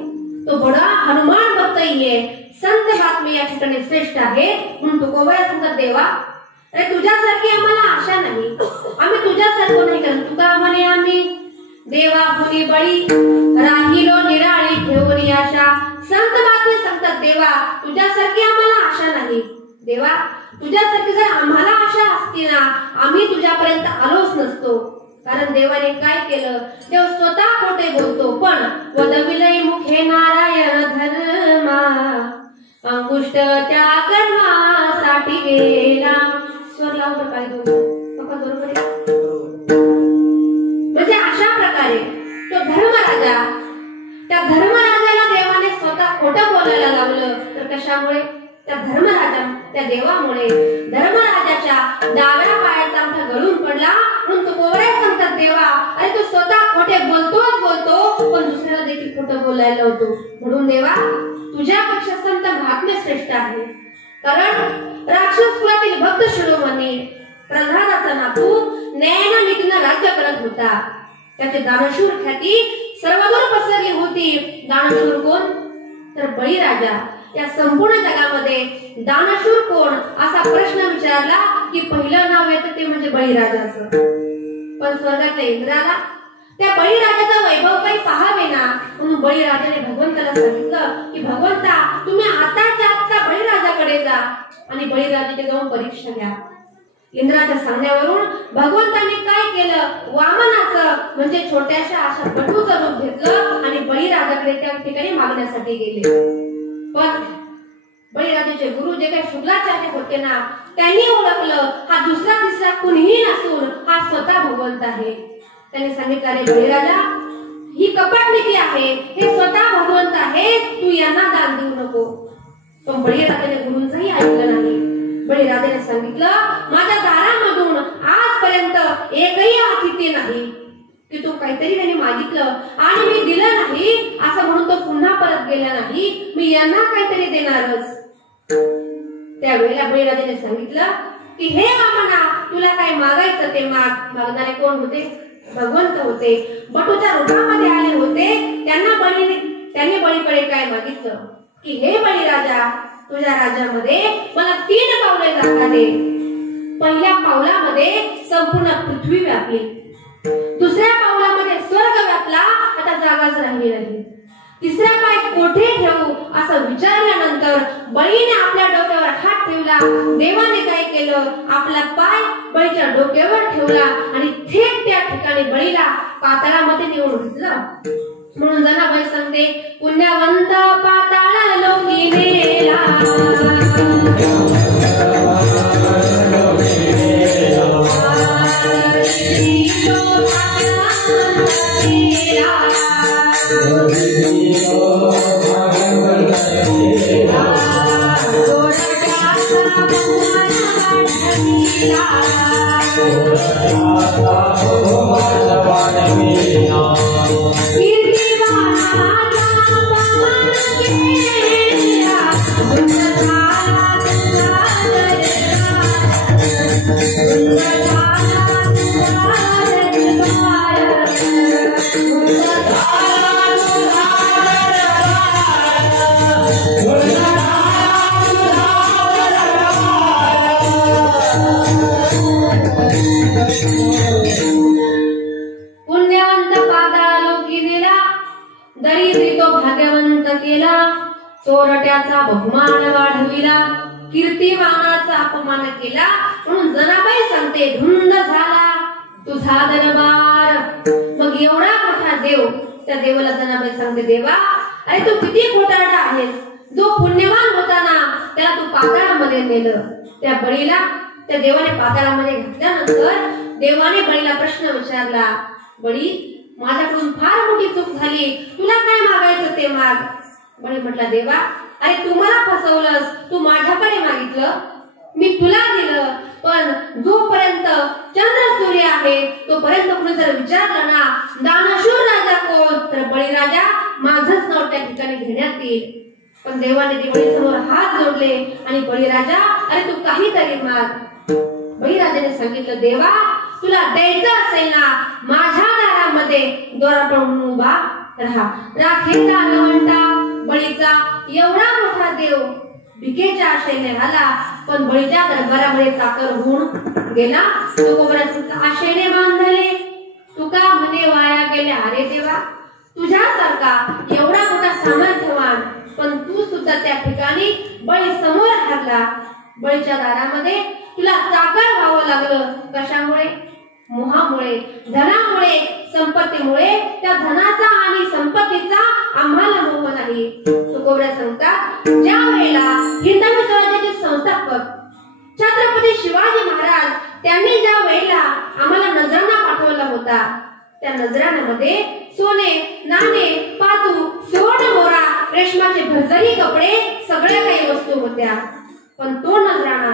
तो बड़ा हनुमान भक्त ही है. संत महात्मे या ठिकाणी श्रेष्ठ आहे. म्हणून तुकोबा सांगतात देवा अरे तुझ्यासारखी आम्हाला आशा नाही, आम्ही तुझ्यासारखं नाही करत. तुका म्हणे आम्ही देवा होनी बळी राहिलो निराळी ठेवणी आशा. संत महात्मे सांगतात देवा तुझ्यासारखी आम्हाला आशा नाही. देवा तुझ्यासारखी जर आम्हाला आशा असती ना आम्ही तुझ्यापर्यंत आलोच नसतो. कारण देवाने काय केलं? देव स्वतः खोटे बोलतो पण वदविलय मुखे नारायण धर्मा अंकुष्ट त्या कर्मासाठी गेला. स्वर लावलं काय बरोबर. म्हणजे अशा प्रकारे तो धर्मराजा, त्या धर्मराजाला देवाने स्वतः खोटं बोलायला लावलं. तर कशामुळे? त्या धर्मराजा त्या देवामुळे धर्मराजाच्या डाव्या पायाचा अंगठा गळून पडला. म्हणून तो कोवऱ्या सांगतात देवा, अरे तू स्वतः खोटे बोलतो पण दुसऱ्याला देखील खोटं बोलायला होतो. म्हणून देवा, तुझ्यापेक्षा संत महात्मे श्रेष्ठ आहे. कारण राक्षस कुलातील भक्त शिरोमणी प्रल्हादाचा नातू न्यायानं नीतीनं राज्य करत होता. त्याची दानशूर ख्याती सर्वदूर पसरली होती. दानशूर कोण? तर बळीराजा. या संपूर्ण जगामध्ये दानशूर कोण असा प्रश्न विचारला की पहिलं नाव येतं ते म्हणजे बळीराजाचं. पण स्वर्गातल्या इंद्राला त्या बळीराजाचा वैभव काही पाहावे ना, म्हणून बळीराजाने भगवंताला सांगितलं की भगवंता, तुम्ही आताच्या आत्ता बळीराजाकडे जा आणि बळीराजाची जाऊन परीक्षा घ्या. इंद्राच्या सांगण्यावरून भगवंताने काय केलं, वामनाचं म्हणजे छोट्याशा अशा बटूचं रूप घेतलं आणि बळीराजाकडे त्या ठिकाणी मागण्यासाठी गेले. पण बळीराजाचे गुरु जे काही शुक्लाचार्य होते ना, त्यांनी ओळखलं हा दुसरा तिसरा कुणीही नसून हा स्वतः भगवंत आहे. त्यांनी सांगितलं, अरे बळीराजा, ही कपट नीती आहे, हे स्वतः भगवंत आहे, तू यांना दान देऊ नको. पण बळीराजाने गुरूंचंही ऐकलं नाही. बळीराजाने सांगितलं, माझ्या दारामधून आजपर्यंत एकही अतिथी नाही की तू काहीतरी त्यांनी मागितलं आणि मी दिलं नाही असं म्हणून तो पुन्हा परत गेला नाही, मी यांना काहीतरी देणारच. त्यावेळेला बळीराजाने सांगितलं की हे वामना, तुला काय मागायचं ते माग. मागणारे कोण होते? भगवंत होते. बटूच्या रूपामध्ये आले होते. त्यांनी बळीकडे काय मागितलं की हे बळीराजा, तुझ्या राज्यामध्ये मला 3 पावले जागा दे. पहिल्या पावलामध्ये संपूर्ण पृथ्वी व्यापली. दुसऱ्या पावलामध्ये स्वर्ग व्यापला, आता जागाच राहिली नाही. तिसरा पाय कोठे ठेवू असं विचारल्यानंतर बळीने आपल्या डोक्यावर हात ठेवला. देवाने काय केलं, आपला पाय बळीच्या डोक्यावर ठेवला आणि थेट त्या ठिकाणी बळीला पाताळामध्ये नेऊन घेतलं. म्हणून जनाबाई सांगते, पुण्यवंत पाताळ लोकी नेला, चोरट्याचा बहुमान वाढविला, कीर्तिमानाचा अपमान केला. म्हणून जनाबाई सांगते, धुंद झाला तुझा दरबार. मग एवढा मोठा देव, त्या देवाला जनाबाई सांगते, देवा, अरे तू किती खोटारडा आहेस. जो पुण्यवान होता ना, त्याला तू पाताळामध्ये नेलं. त्या बळीला त्या देवाने पाताळामध्ये घातल्यानंतर देवाने बळीला प्रश्न विचारला, बळी, माझ्याकडून फार मोठी चूक झाली, तुला काय मागायचं ते माग. बळी म्हटला, देवा, अरे तू मला फसवलंस, तू माझ्याकडे मागितलं, मी तुला दिलं, पण जोपर्यंत चंद्र सूर्य आहे तोपर्यंत कुणी जर विचारलं ना, दानशूर राजा कोण, तर बळीराजा माझंच नाव त्या ठिकाणी घेण्यात येईल. पण देवाने ती बळीसमोर हात जोडले आणि बळीराजा, अरे तू काहीतरी माग. बळीराजाने सांगितलं, देवा, तुला द्यायचं असेल ना, माझ्या दारामध्ये द्वारापण उभा राहा. राखेचा लवंटा बळीचा एवढा मोठा देव भिकेच्या आशेने आला, पण बळीच्या दरबारामध्ये चाकर होऊन गेला. तो कोबऱ्यात आशेने बांधले, तुका म्हणे वाया गेले. अरे देवा, तुझ्यासारखा एवढा मोठा सामर्थ्यवान, पण तू सुद्धा त्या ठिकाणी बळी समोर हारला. बळीच्या दारामध्ये तुला चाकर व्हावं लागलं. कशामुळे? मोहामुळे, धनामुळे, संपत्तीमुळे. त्या धनाचा आणि संपत्तीचा आम्हाला मोह नाही. तुकोबऱ्या सांगतात, ज्या वेळेला हिंदवी स्वराज्याचे संस्थापक छत्रपती शिवाजी महाराज त्यांनी ज्या वेळेला आम्हाला नजराणा पाठवला होता, त्या नजराण्यामध्ये सोने, नाणे, पातू, सुवर्ण मोरा, रेशमाचे भरजरी कपडे, सगळ्या काही वस्तू होत्या. पण तो नजराणा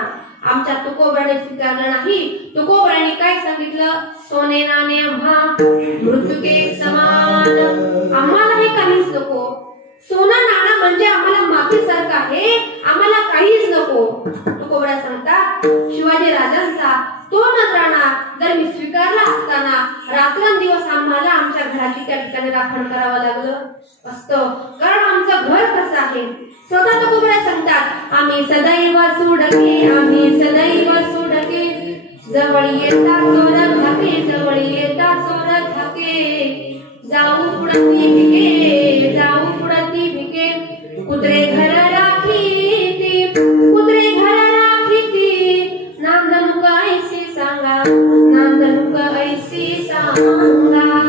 आमच्या तुकोबराने स्वीकारला नाही. तुकोबराने काय सांगितलं? सोने नाणे आम्हा मृत्युके समान. आम्हाला हे काहीच नको. सोना नाणं म्हणजे आम्हाला मातीसारखं आहे, आम्हाला काहीच नको. तुकोबरा सांगतात शिवाजी राजांचा तो नजराणा जर मी स्वीकारला असताना रात्रंदिवस आम्हाला आमच्या घराची त्या ठिकाणी राखण करावं लागलं असतं, कारण आमचं घर कसं आहे. स्वतः तुकोबरा सांगतात आम्ही सदैव सुडके, आम्ही सदैव सुडके, जवळ येता सोर धाके, जवळ येता सोर धाके, जाऊ पुढती भिके, जाऊ पुढती भिके, कुत्रे घर राखीती, कुत्रे घर राखीती, नांदणूक ऐसी सांगा, नांदणूक ऐसी सांगा.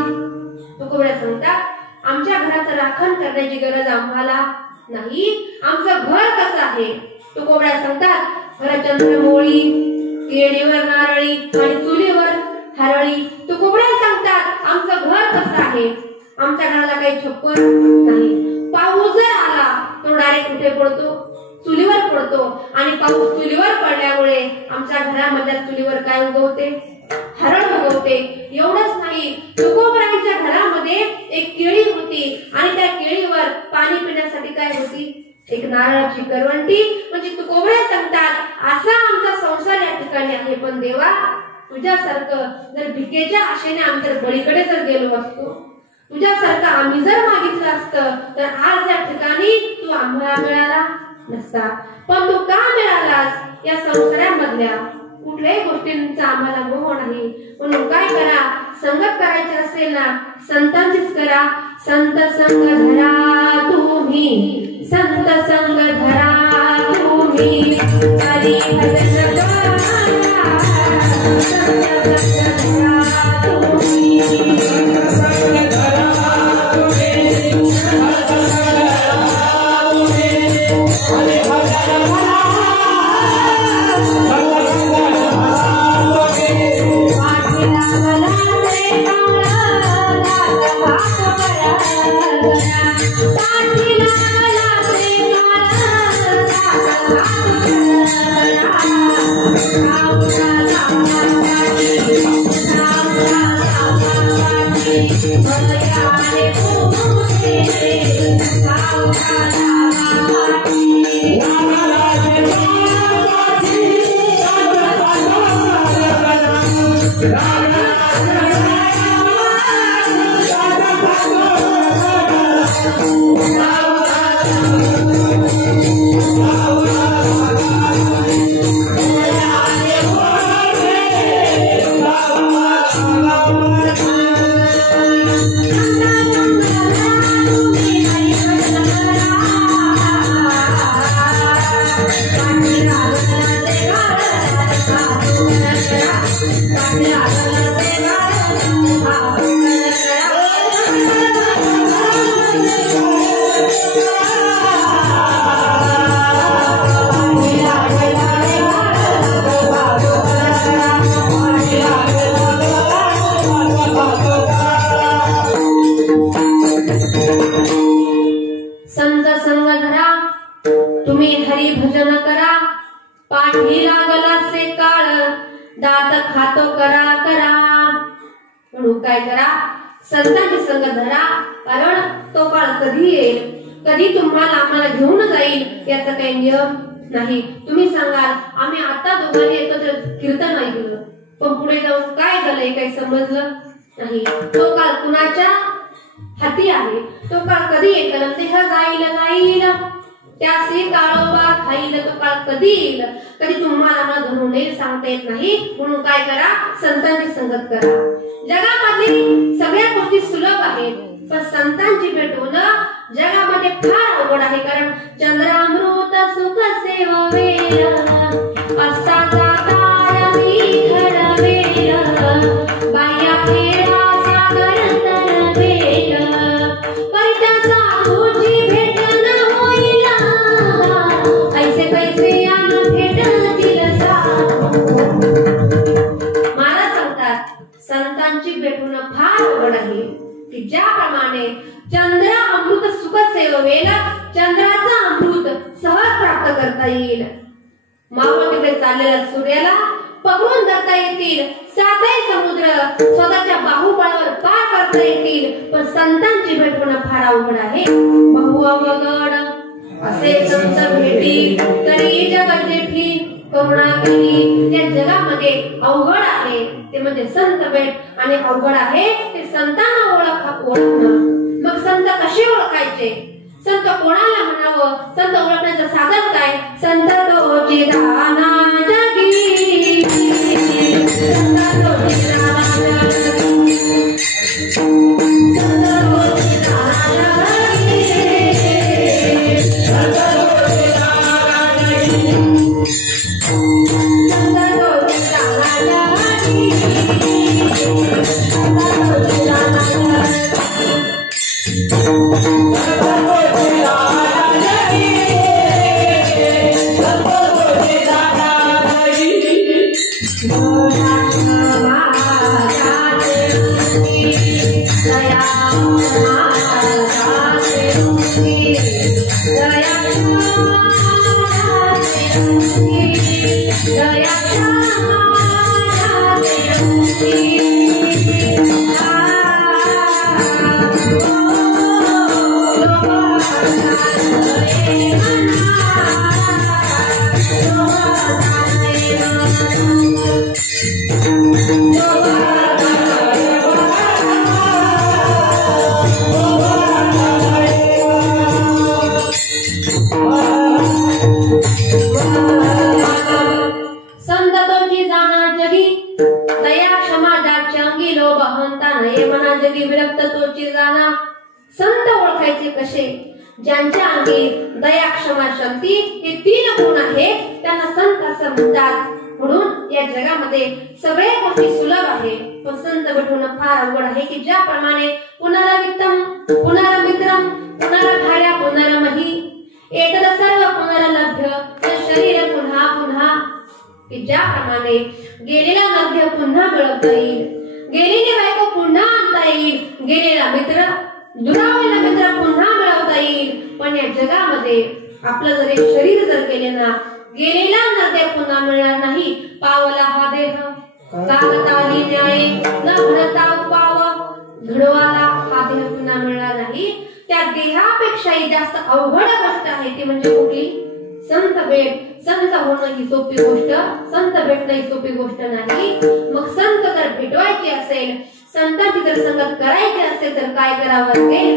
तुकोबरा सांगतात आमच्या घराचं राखण करण्याची गरज आम्हाला नाही, आमचं घर कसं आहे. तुकोबरा सांगतात घरात चंद्रमोळी, केळीवर नारळी आणि चुलीवर हरळी. तुकोबरा सांगतात आमचं घर कसं आहे. आमच्या घराला काही छप्पर नाही. पाऊस जर आला तो डायरेक्ट कुठे पडतो? चुलीवर पडतो. आणि पाऊस चुलीवर पडल्यामुळे आमच्या घरामधल्या चुलीवर काय उगवते? हरळ उगवते. एवढंच नाही, तुकोबरांच्या घरामध्ये एक केळी होती आणि त्या केळीवर पाणी पिण्यासाठी काय होती? एक नारळाची करवंटी. म्हणजे तुकोबरा सांगतात असा आमचा संसार या ठिकाणी आहे, पण देवा तुझ्यासारखं जर भिकेच्या आशेने आम्ही जर बळीकडे जर गेलो असतो, तुझ्यासारखं आम्ही जर मागितलं असतं तर आज या ठिकाणी तू आम्हाला मिळाला नसता. पण तू का मिळालास? या संसारामधल्या कुठल्याही गोष्टींचा आम्हाला मोह नाही. म्हणून काय करा, संगत करायची असेल ना संतांचीच करा. संत संग धरा तुम्ही, संत संग धरा तुम्ही, हरी भजन करा, संत संग धरा तुम्ही, संत संग धरा तुम्ही, संत संग धरा तुम्ही, हरी भजन करा. काय करा, संतांची संगत धरा, कारण तो काळ कधी येईल, कधी तुम्हाला आम्हाला घेऊन जाईल याचा काही नियम नाही. तुम्ही सांगाल आम्ही आता दोघांनी एकत्र कीर्तन ऐकलं, पण पुढे जाऊन काय झालंय काही समजलं नाही. तो काळ कुणाच्या हाती आहे, तो काळ कधी येईल, देह जाईल जाईल त्यासी काळोबा खाईल, तो काळ कधी येईल कधी तुम्हाला न धरून येईल सांगता येत नाही. म्हणून काय करा, संतांची संगत करा. जगामधली सगळ्या गोष्टी सुलभ आहेत, पण संतांची भेट होणं जगामध्ये फार अवघड आहे. कारण चंद्रामृत सुख सेवेला असता तारणी घडवेला, बाह्या खेळा सागर तरवेला, परित्याचा तुझी भेट न होईला, ऐसे कैसे यान भेटतील साधू. मला सांगतात संतांची भेट होणं फार अवघड आहे, की ज्याप्रमाणे चंद्र अमृत सुख सेवेला चंद्राचा अमृत सहज प्राप्त करता येईल, मावळ तिकडे चाललेल्या सूर्याला पकडून धरता येतील, सातही समुद्र स्वतःच्या बाहुबळावर पार करता येतील, पण संतांची भेट होणं फार अवघड आहे. बहु अवघड असे संत भेटी तरी जगत जेठी, करुणा केली त्या जगामध्ये अवघड आहे ते म्हणजे संत भेट, आणि अवघड आहे ते संतांना ओळखणं. मग संत कसे ओळखायचे, संत कोणाला म्हणावं, संत ओळखण्याचं साधन काय? संत तोची दाना जगी, संत तोची दाना जगी, संत तोची दाना जगी, संत तोची दाना जगी, संत तोची दाना जगी, संत तोची दाना संत ओळखायचे कसे? ज्यांच्या अंगी दया क्षमा शक्ती हे 3 गुण आहेत त्यांना संत असं म्हणतात. म्हणून या जगामध्ये सगळे गोष्टी सुलभ आहे, पण संत भेटणं फार अवघड आहे. की ज्याप्रमाणे पुनरावित्तम पुनरमित्रम पुनरभार्या पुनरमही एतद सर्व पुनरलभ्य शरीर पुन्हा पुन्हा, की ज्याप्रमाणे गेलेला नद्य पुन्हा मिळवता येईल, गेलेली बायको पुन्हा आणता येईल, गेलेला मित्र दुरावलेला मित्र पुन्हा मिळवता येईल, पण या जगामध्ये आपलं जर शरीर जर गेले ना, गेलेला नद्या पुन्हा मिळणार नाही. पावला हा देह कालताली न्याय न घडता उपाव, घडवाला हा देह पुन्हा मिळणार नाही. त्या देहापेक्षाही जास्त अवघड गोष्ट आहे ती म्हणजे कुठली? संत भेट. संत होणं ही सोपी गोष्ट, संत भेटणं ही सोपी गोष्ट नाही. मग संत जर भेटवायची असेल, संतांची जर संगत करायची असेल तर काय करावं लागेल?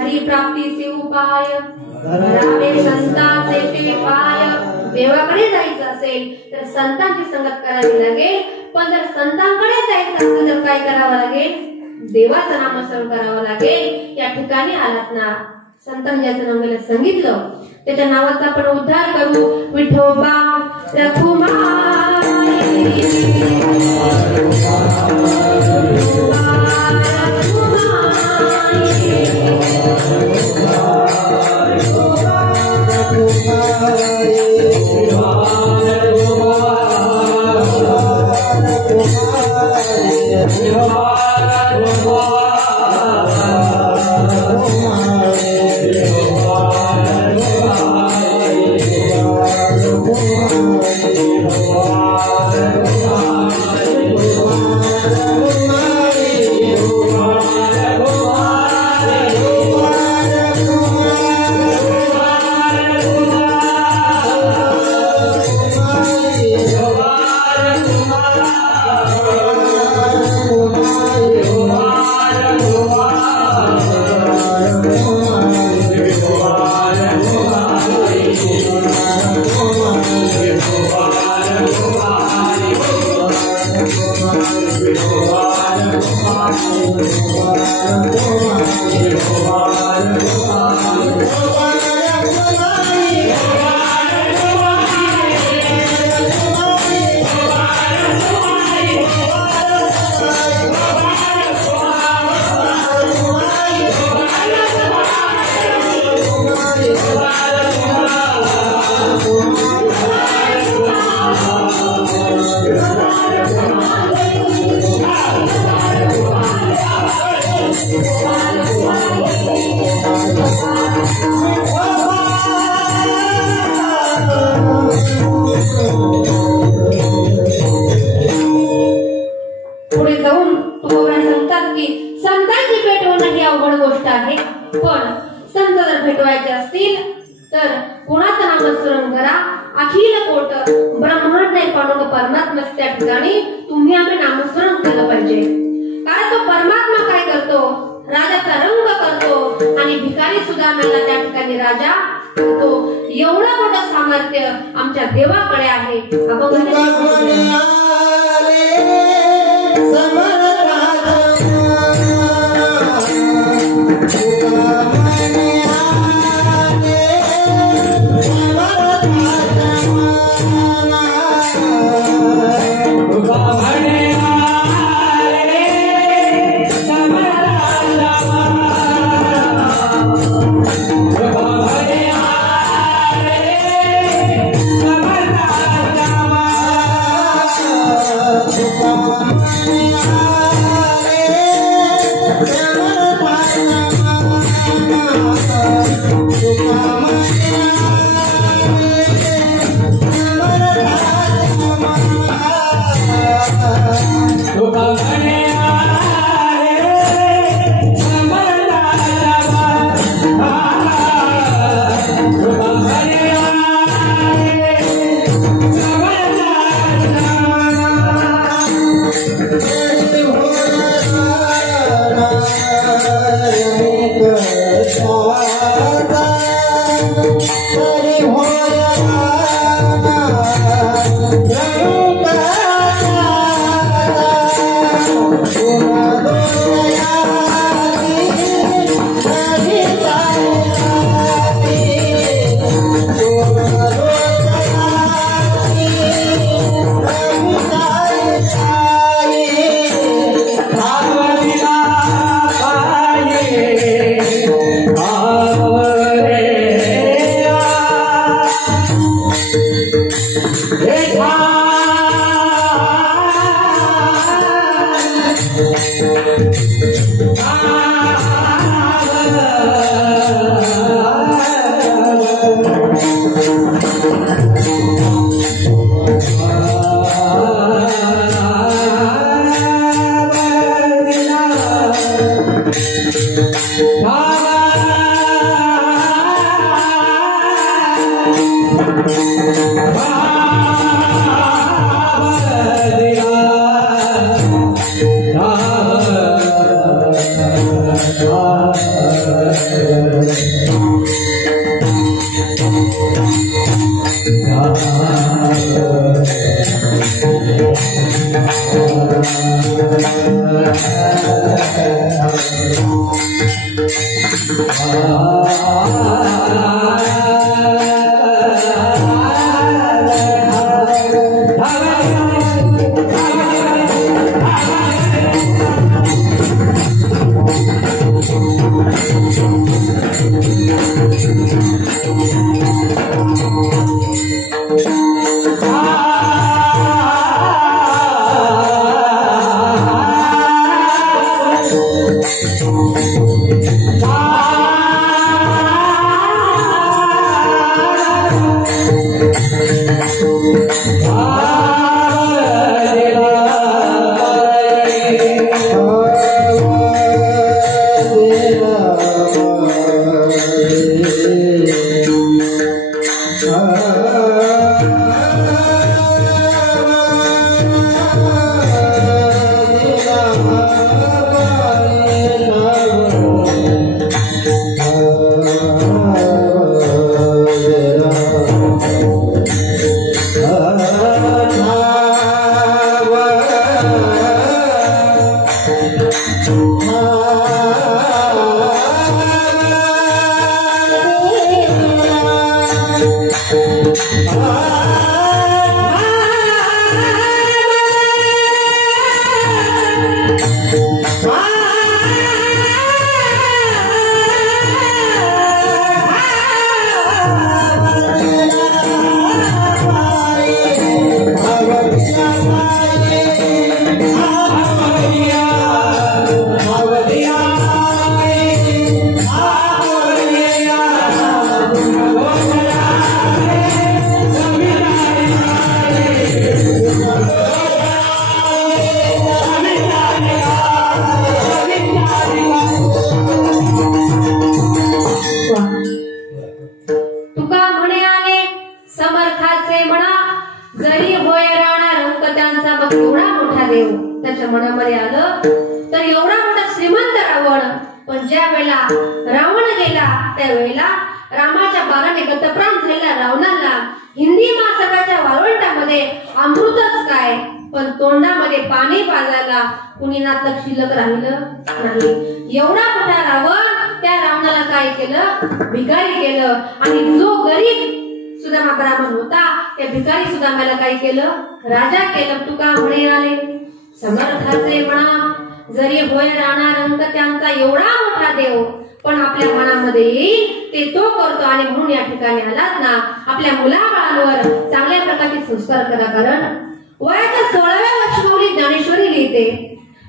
हरिप्राप्तीचे उपाय करावे संतांचे ते पाय. देवाकडे जायचं असेल तर संतांची संगत करावी लागेल, पण जर संतांकडे जायचं असेल तर काय करावं लागेल? देवाचं नामस्मरण करावं लागेल. या ठिकाणी आलात ना, संतांनी ज्याचं नाव गेलं सांगितलं त्याच्या नावाचा आपण उद्धार करू. विठोबा रखुमाई, म्हणून तुकोबराय सांगतात की संतांची भेट होणं ही अवघड गोष्ट आहे, पण संत जर भेटवायचे असतील तर कुणाचं नामस्मरण करा. अखिल कोट ब्रह्मांड नाही पांडुरंग परमात्मा त्या ठिकाणी तुम्ही आम्ही नामस्मरण केलं पाहिजे. कारण तो परमात्मा काय करतो, राजाचा रंग करतो आणि भिकारी सुद्धा मला त्या ठिकाणी राजा करतो. एवढं मोठं सामर्थ्य आमच्या देवाकडे आहे. मनामध्ये आलं तर एवढा मोठा श्रीमंत रावण, पण ज्या वेळेला रावण गेला त्यावेळेला रामाच्या बाणाने गतप्राण झालेल्या रावणाला हिंदी महासागराच्या वाळवंटामध्ये अमृतच काय पण तोंडामध्ये पाणी पाजायला कुणी नातलग शिल्लक राहिलं नाही. एवढा मोठा रावण त्या रावणाला काय केलं, भिकारी केलं. आणि जो गरीब सुदामा ब्राह्मण होता त्या भिकारी सुदामाला काय केलं, राजा केलं. तुका म्हणे आले समर्थाचे म्हणा जरी होय राहणार अंक त्यांचा एवढा मोठा देव, पण आपल्या मनामध्ये येईल ते तो करतो. आणि म्हणून या ठिकाणी आलात ना, आपल्या मुलाबाळांवर चांगल्या प्रकारचे संस्कार करा. कारण वयाच्या 16व्या वर्षी माऊली ज्ञानेश्वरी लिहिते,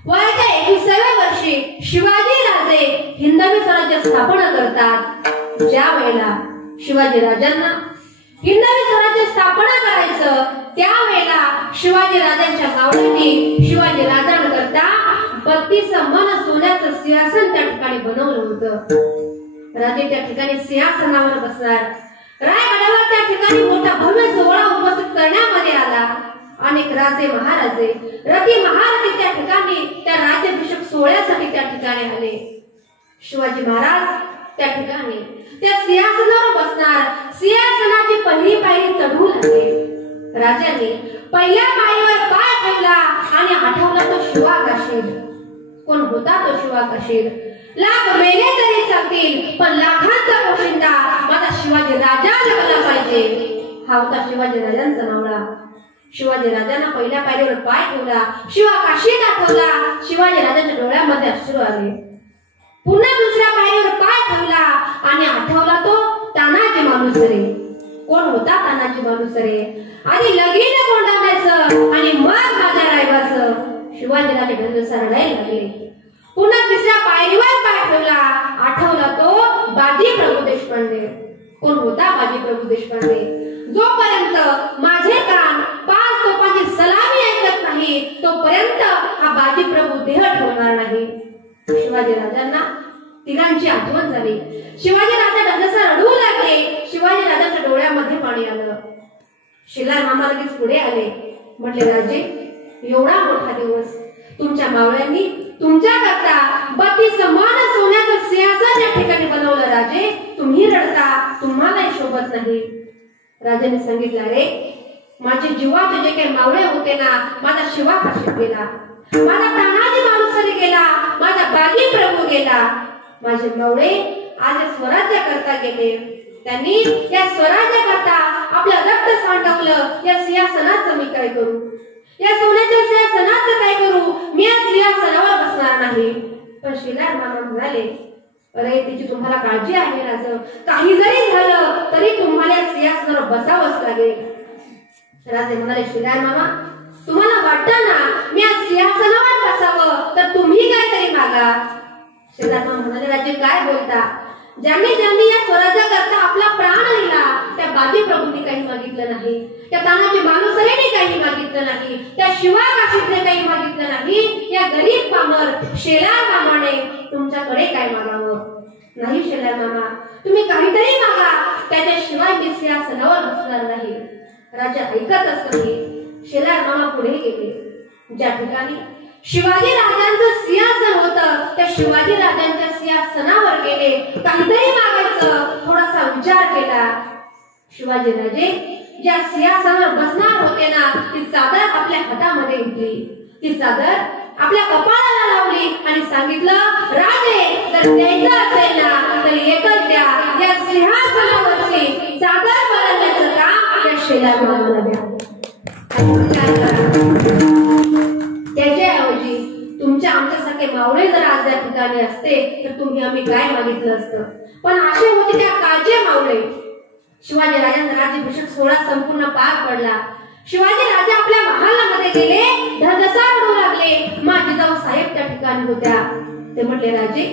वयाच्या 21व्या वर्षी शिवाजी राजे हिंदवी स्वराज्य स्थापना करतात. ज्या वेळेला शिवाजी राजांना हिंदवी स्वराज्य स्थापना करायचं त्यावेळेला शिवाजी राजांच्या मावळ्यांनी शिवाजी राजांकरता 32 मन सोन्याचं सिंहासन त्या ठिकाणी बनवलं होतं. राजे त्या ठिकाणी सिंहासनावर बसणार. रायगडावर त्या ठिकाणी मोठा भव्य सोहळा उपस्थित करण्यामध्ये आला. अनेक राजे महाराजे रती महारथी त्या ठिकाणी त्या राज्याभिषेक सोहळ्यासाठी त्या ठिकाणी आले. शिवाजी महाराज त्या ठिकाणी त्या सिंहासनावर बसणार. सिंहासनाची पहिली पायरी चढू लागले. राजाने पहिल्या पायरीवर पाय ठेवला आणि आठवला तो शिवाकाशीर. कोण होता तो शिवाकाशीर? लाख मेले तरी चालतील पण लाखांचा पोशिंदा माझा शिवाजी राजा झाला पाहिजे. हा होता शिवाजी राजांचा मावळा. शिवाजी राजांना पहिल्या पायरीवर पाय ठेवला, शिवाकाशीत आठवला. शिवाजी राजांच्या डोळ्यामध्ये अश्रू आले. पुन्हा दुसऱ्या पायरीवर पाय ठेवला आणि आठवला तो तानाजी मालुसरे. कोण होता तानाजी मालुसरे? आधी लगीन कोंडाण्याचं आणि मग माझ्या रायबाचं. शिवाजी राजे ढंढसा रडायला लागले. पुन्हा तिसऱ्या पायरीवर पाय ठेवला, आठवला तो बाजी प्रभू देशपांडे. कोण होता बाजी प्रभू देशपांडे? जोपर्यंत माझे कान 5 तोफांची सलामी ऐकत नाही तोपर्यंत हा बाजी प्रभू देह ठेवणार नाही. शिवाजी राजांना तिघांची आठवण झाली. शिवाजी राजा ढंढसा रडू लागले. शिवाजी राजांच्या डोळ्यामध्ये पाणी आलं. शिलार मामा लगेच पुढे आले. म्हटले राजे, एवढा मोठा दिवस तुमच्या मावळ्यांनी तुमच्याकरता 32 मन सोन्याचं सिंहासन या ठिकाणी बनवलं. राजे तुम्ही रडता, तुम्हालाही शोभत नाही. राजाने सांगितलं, रे माझे जीवाचे जे काही मावळे होते ना, माझा शिवा काशीत गेला, माझा तानाजी मालुसरे गेला, माझा बाजी प्रभू गेला. माझे मावळे आज स्वराज्य करता गेले. त्यांनी या स्वराज्य करता आपलं रक्त सांडवलं. या सिंहासनाचं मी काय करू? या सोन्याच्या सिंहासनाचं काय करू? मी या सिंहासनावर बसणार नाही. पण शिलार मामा म्हणाले, अरे तिची तुम्हाला काळजी आहे राज, काही जरी झालं तरी तुम्हाला या सिंहासनावर बसावंच लागेल. राजे म्हणाले, शिलार मामा तुम्हाला वाटतं ना मी या सिंहासनावर बसावं तर तुम्ही काहीतरी मागा. शिलार मामा म्हणाले, राजे काय बोलता? ज्यांनी या स्वराज्याकरता आपला प्राण दिला त्या बाजी प्रभूंनी काही मागितलं नाही, त्या तानाजी मालुसरेने काही मागितलं नाही, त्या शिवाकाशीने काही मागितलं नाही. या गरीब पामर शेलार मामाने तुमच्याकडे काय मागावं? नाही शेलार मामा, तुम्ही काहीतरी मागा, त्याच्याशिवाय मी सिंहासनावर बसणार नाही. राजा ऐकतच नाही. शेलार मामा पुढे गेले. ज्या ठिकाणी शिवाजी राजांचं सिंहासन होतं त्या शिवाजी राजांच्या सिंहासनावर गेले. काहीतरी मागायचं, थोडासा विचार केला. शिवाजी राजे ज्या सिंहासनावर बसणार होते ना, ती चादर आपल्या हातामध्ये घेतली. ती चादर आपल्या कपाळाला लावली आणि सांगितलं, राजे जर द्यायचं असेल ना तर एकच द्या, या सिंहासनावरची चादर बदलण्याचं काम या शेलार मामाला द्या. त्याच्याऐवजी तुमच्या आमच्यासारखे मावळे जर आज या ठिकाणी असते तर तुम्ही आम्ही काय मागितलं असतं. पण असे होते त्या काळचे मावळे. शिवाजी राजांचा राज्याभिषेक सोहळा संपूर्ण पार पडला. शिवाजी राजे आपल्या महालामध्ये गेले, ढंढसा रडू लागले. जिजाऊ साहेब त्या ठिकाणी होत्या. ते म्हटले, राजे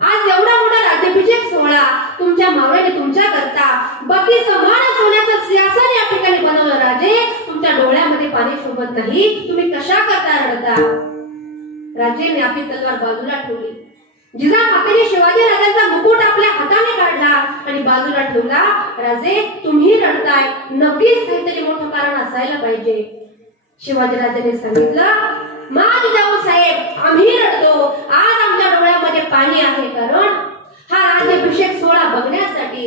आज एवढा मोठा राज्याभिषेक सोहळा तुमच्या मावळ्याने तुमच्या करता 32 मन सोन्याचं सिंहासन या ठिकाणी बनवलं. राजे तुमच्या डोळ्यामध्ये पाणी शोभत नाही, तुम्ही कशा करता रडता? राजेने आपली तलवार बाजूला ठेवली. जिजामातेने शिवाजी राजांचा मुकुट आपल्या हाताने काढला आणि बाजूला ठेवला. राजे तुम्ही रडताय, नक्कीच काहीतरी मोठं कारण असायला पाहिजे. शिवाजी राजाने सांगितलं, माज जाऊ साहेब, आम्ही रडतो. आज आमच्या डोळ्यामध्ये पाणी आहे, कारण हा राज्याभिषेक सोहळा बघण्यासाठी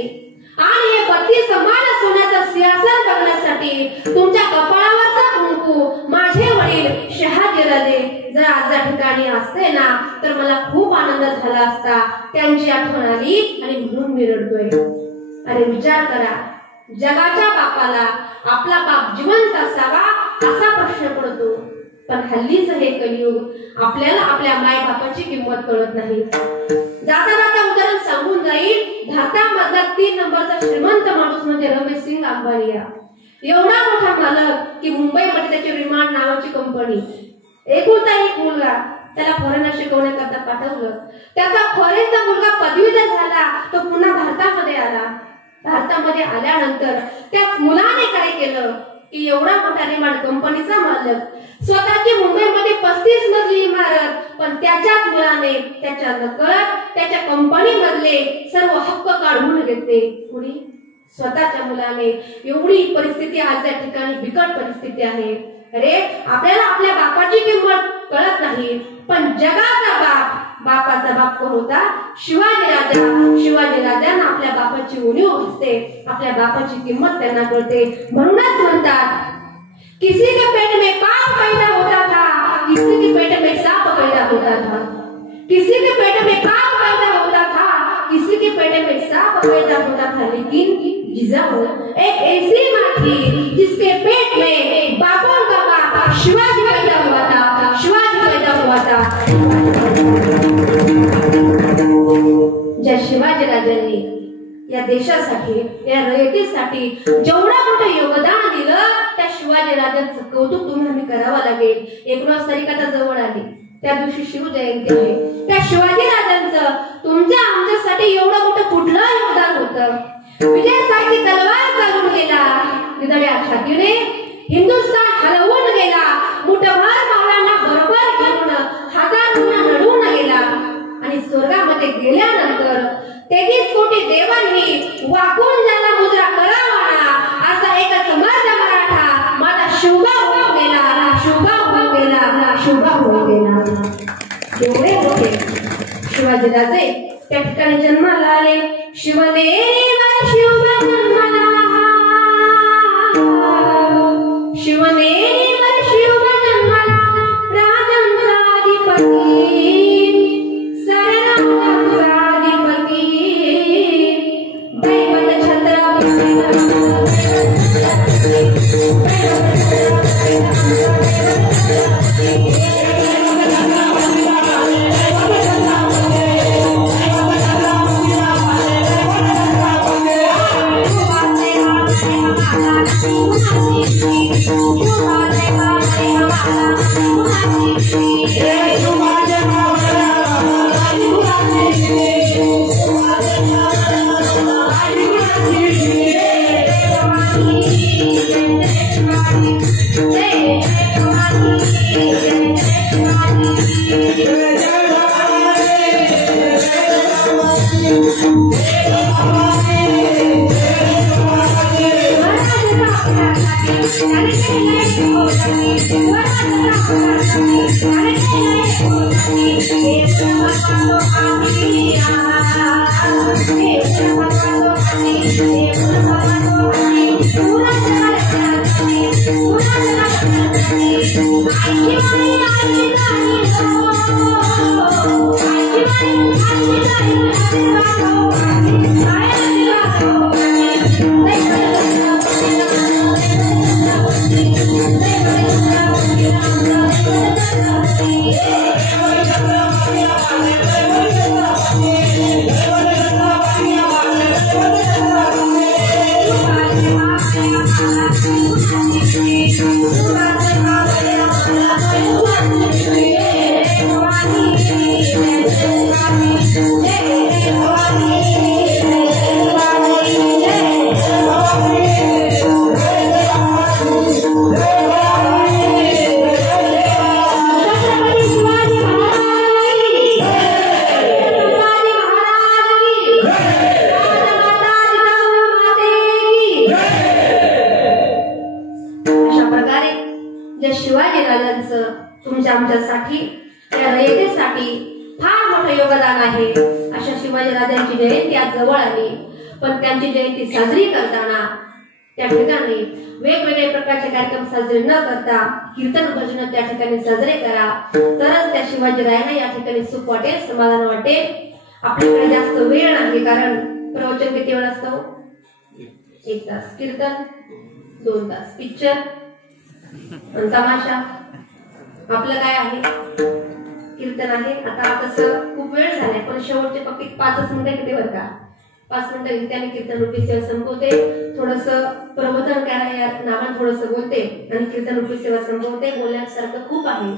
आणि हे पती समान सोन्याचं सिंहासन बघण्यासाठी तुमच्या कपाळावरचा कुंकू माझे वडील शहाजीराजे जर आज या ठिकाणी असते ना तर मला खूप आनंद झाला असता. त्यांची आठवण आली आणि म्हणून मी रडतोय. अरे विचार करा, जगाच्या बापाला आपला बाप जिवंत असावा असा प्रश्न पडतो, पण हल्लीच हे कलियुग आपल्याला आपल्या माय बापाची किंमत कळत नाही. जाता जाता उदाहरण सांगून जाईल. भारतामधला 3 नंबरचा श्रीमंत माणूस म्हणजे रमेश सिंग अंबानी. एवढा मोठा मालक की मुंबईमध्ये त्याची विमान नावाची कंपनी, एकुलता एक मुलगा, त्याला फॉरेनर शिकवण्याकरता पाठवलं. त्याचा फॉरेनचा मुलगा पदवीधर झाला, तो पुन्हा भारतामध्ये आला. भारतामध्ये आल्यानंतर त्या मुलाने काय केलं की एवढा मोठा रिमांड कंपनीचा मालक, स्वतःची मुंबईमध्ये 35 मजली इमारत, पण त्याच्याच मुलाने त्याच्या नकळत त्याच्या कंपनी मधले सर्व हक्क काढून घेतले. कुणी? स्वतःच्या मुलाने. एवढी परिस्थिती आज या ठिकाणी बिकट परिस्थिती आहे. अरे आपल्याला आपल्या बापाची किंमत कळत नाही, पण जगाचा बाप, बापाचा बाप कोण होता? शिवाजी राजा. शिवाजी राजांना आपल्या बापाची उणीव भासते, आपल्या बापाची किंमत त्यांना कळते. म्हणूनच म्हणतात, किसी के पेट में पाप पैदा होता था, किसी के पेट में सांप पैदा होता था. किसी के पेट में पाप पैदा होता था, किसी के पेट में सांप पैदा होता था. लेकिन जिजाऊ एक ऐसी माँ थी जिसके पेट में बापों का बाप शिवाजी पैदा हुआ था, शिवाजी पैदा हुआ था. ज्या शिवाजी राजांनी या देशासाठी, या रयतेसाठी जेवढं मोठं योगदान दिलं, त्या शिवाजी राजांचं कौतुक तुम्हाला करावं लागेल. 19 तारीख आता जवळ आली, त्या दिवशी शिवजयंती आहे. त्या शिवाजी राजांचं तुमच्या आमच्यासाठी एवढं मोठं कुठलं योगदान होतं? विजयासाठी तलवार चालून गेला, निधड्या छातीने हिंदुस्थान हलवून गेला, मुठभर मावळ्यांना बरोबर घेऊन हजारांना लढवून गेला आणि स्वर्गामध्ये गेल्यानंतर 23 कोटी देवांनी वाकून ज्याला मुद्रा करावा असा एकच मर्द मराठा माझा शिवबा होऊन गेला, शिवबा होऊन गेला, शिवबा होऊन गेला. एवढे मोठे शिवाजी राजे त्या ठिकाणी जन्माला आले. शिवनेरीवर शिवबा जन्माला, शिवनेरीवर शिवबा जन्माला, राजांचा अधिपती, सरराजांचा अधिपती, दैवत छत्रपती. आपल्या रयतेसाठी फार मोठं योगदान आहे. अशा शिवाजीराजांची जयंती आज जवळ आली, पण त्यांची जयंती साजरी करताना त्या ठिकाणी वेगवेगळे प्रकारचे कार्यक्रम साजरे न करता कीर्तन भजन त्या ठिकाणी साजरे करा, तरच त्या शिवाजीरायांना या ठिकाणी सुख वाटेल, समाधान वाटेल. आपल्याकडे जास्त वेळ नाही, कारण प्रवचन किती वेळ असतं? 1 तास. कीर्तन 2 तास. पिक्चर तमाशा आपलं काय आहे? कीर्तन आहे. आता तसं खूप वेळ झालाय, पण शेवटचे फक्त 5 मिनिटं किती बरं का? 5 मिनिटं त्याने कीर्तन रूपी सेवा संपवते. थोडंसं प्रबोधन करा या नावाने थोडंसं बोलते आणि कीर्तन रूपी सेवा संपवते. बोलण्यासारखं खूप आहे,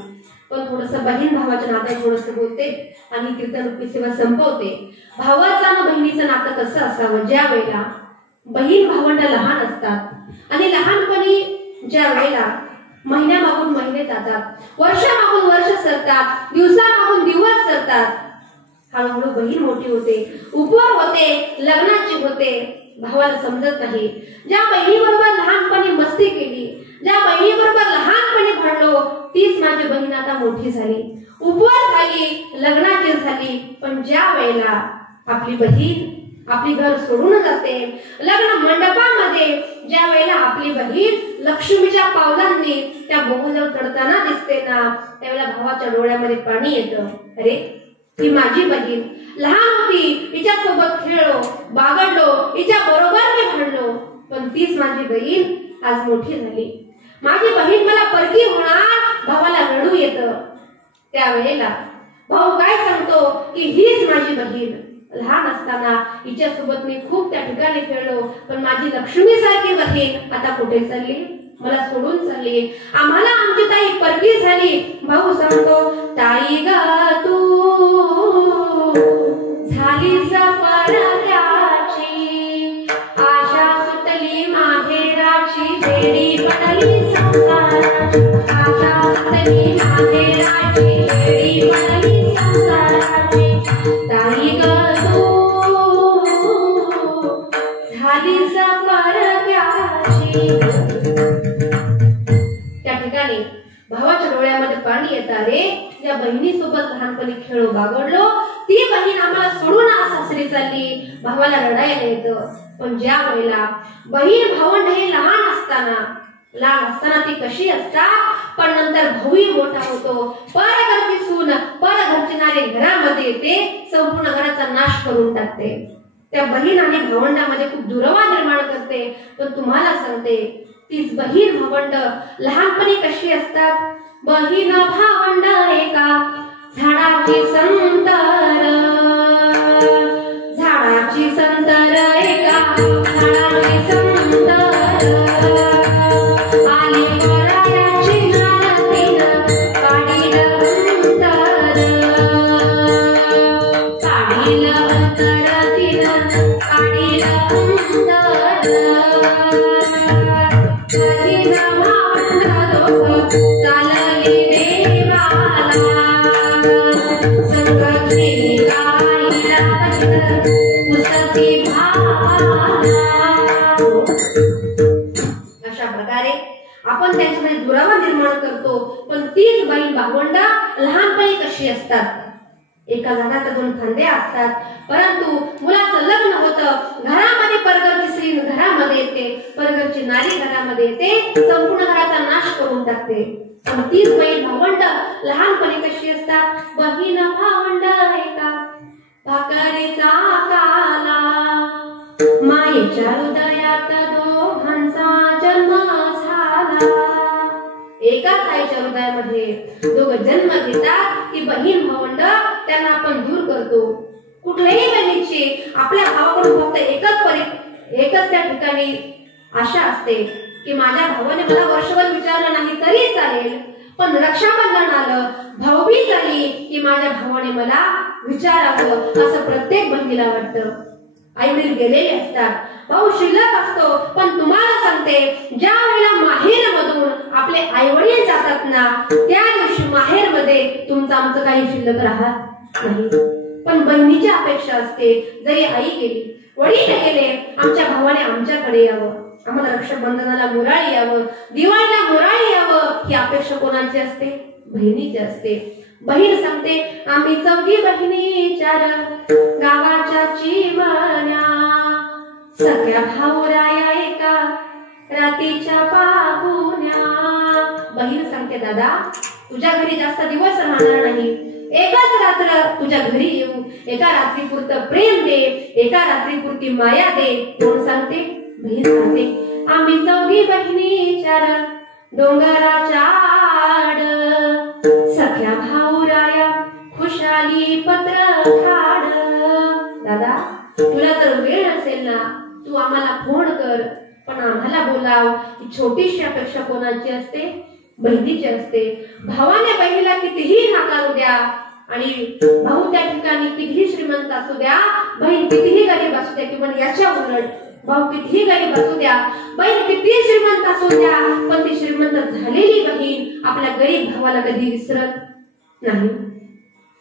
पण थोडंसं बहीण भावाच्या नात्यात थोडंसं बोलते आणि कीर्तन रूपी सेवा संपवते. भावाचं आणि बहिणीचं नातं कसं असावं? ज्या वेळेला बहीण भावंड लहान असतात आणि लहानपणी ज्या वेळेला महिन्यामागून महिने जातात, वर्षामागून वर्ष सरतात, दिवसामागून दिवस सरतात, हळूहळू बहीण मोठी होते, उपवर होते, लग्नाची होते. भावाला समजत नाही. ज्या बहिणीबरोबर लहानपणी मस्ती केली, ज्या बहिणीबरोबर लहानपणी भरलो, तीच माझी बहीण आता मोठी झाली, उपवर झाली, लग्नाची झाली. पण ज्या वेळेला आपली बहीण आपली घर सोडून जाते, लग्न मंडपामध्ये ज्या वेळेला आपली बहीण लक्ष्मीच्या पावलांनी त्या बोहूजवळ चढताना दिसते ना, त्यावेळेला भावाच्या डोळ्यामध्ये पाणी येतं. अरे, ही माझी बहीण लहान होती, हिच्या सोबत खेळलो, बागडलो, हिच्या बरोबर मी भांडलो, पण तीच माझी बहीण आज मोठी झाली. माझी बहीण मला परकी होणार. भावाला रडू येतं. त्यावेळेला भाऊ काय सांगतो की हीच माझी बहीण. लहान असताना हिच्या सोबत मी खूप त्या ठिकाणी खेळलो, पण माझी लक्ष्मी सारखी बहीण आता कुठे चालली? मला सोडून चालली. आम्हाला आमची ताई परकी झाली. भाऊ सांगतो, ताई ग तू झाली परक्याची, आशा सुटली माहेराची, बेडी पडली संसाराची, आशा सुटली माहेराची, बेडी पडली संसाराची, ताई ग झाली परक्याची. त्या ठिकाणी भावाच्या डोळ्यामध्ये पाणी येतं. रे, या बहिणीसोबत लहानपणी खेळलो, बागडलो, ती बहीण आम्हाला सोडून सासरी चालली. भावाला रडायला येतं. पण ज्या वेळेला बहीण भावंड हे लहान असताना ती कशी असतात, पण नंतर भाऊही मोठा होतो, परघरची सून परघरची नारी घरामध्ये येते, संपूर्ण घराचा नाश करून टाकते. त्या बहीण आणि भावंडामध्ये खूप दुरावा निर्माण करते. पण तुम्हाला सांगते, तीच बहीण भावंड लहानपणी कशी असतात? बहीण भावंड एका झाडाची संतर, झाडाची संतर एका झाडाची संतर, आली वरायाची नातीन काढील अंतर, काढील अंतर तिन काढील अंतर, बहीण भावंड दोघं चालली देवाला, संगती गाईला पुसती भावाला. अशा प्रकारे आपण त्यांच्यामध्ये दुरावा निर्माण करतो. पण तीच बहीण भावंड लहानपणी कशी असतात? एका झाडाच्या 2 फांद्या असतात, परंतु मुलाचं लग्न होतं, घरामध्ये परघरची स्त्री घरामध्ये येते, परघरची नारी घरामध्ये येते, संपूर्ण घराचा नाश करून टाकते. पण तीच बहीण भावंड लहानपणी कशी असतात? बहीण भावंड एका भाकरीचा काला, मायेच्या हृदयात दोघांचा जन्म झाला. एकाच आईच्या हृदयामध्ये दोघं जन्म घेतात. ती बहीण भावंड त्यांना आपण दूर करतो. कुठल्याही बहिणीची आपल्या भावाकडून फक्त एकच त्या ठिकाणी आशा असते की माझ्या भावाने मला वर्षभर विचारलं नाही तरी चालेल, पण रक्षाबंधन आलं, भाऊबीज आली की माझ्या भावाने मला विचारावं, असं प्रत्येक बहिणीला वाटतं. आई वडील गेलेले असतात, भाऊ शिल्लक असतो. पण तुम्हाला सांगते, ज्या वेळेला माहेर मधून आपले आई वडील जातात ना, त्या दिवशी माहेर मध्ये तुमचं आमचं काही शिल्लक राहत नाही. पण बहिणीची अपेक्षा असते, जरी आई गेली, वडील गेले, आमच्या भावाने आमच्याकडे यावं, आम्हाला रक्षाबंधनाला मुराळी यावं, दिवाळीला मुराळी यावं, ही अपेक्षा कोणाची असते? बहिणीची असते. बहीण सांगते आम्ही चौघी बहिणी चार गावाच्या चिमण्या सगळ्या भाऊराया एका रात्रीच्या पाहुण्या। बहीण सांगते दादा तुझ्या घरी जास्त दिवस राहणार नाही, एकच रात्र तुझ्या घरी येऊ, एका रात्री पुरतं प्रेम दे, एका रात्री पुरती माया दे। कोण सांगते? बहीण सांगते आम्ही चौघी बहिणी चार डोंगराच्या आड सख्या भाऊराया खुशाली पत्र ठाड। दादा तुला जर वेळ असेल ना तू आम्हाला फोन कर, पण आम्हाला बोलाव। ही छोटीशी अपेक्षा कोणाची असते? बहिणीची असते। भावाने बहिणीला कितीही नाकारू द्या आणि भाऊ त्या ठिकाणी कितीही श्रीमंत असू द्या, बहीण कितीही गरीब असू द्या, किंवा याच्या उलट भाऊ कितीही गरीब असू द्या, बहीण कितीही श्रीमंत असू द्या, पण ती श्रीमंत झालेली बहीण आपल्या गरीब भावाला कधी विसरत नाही।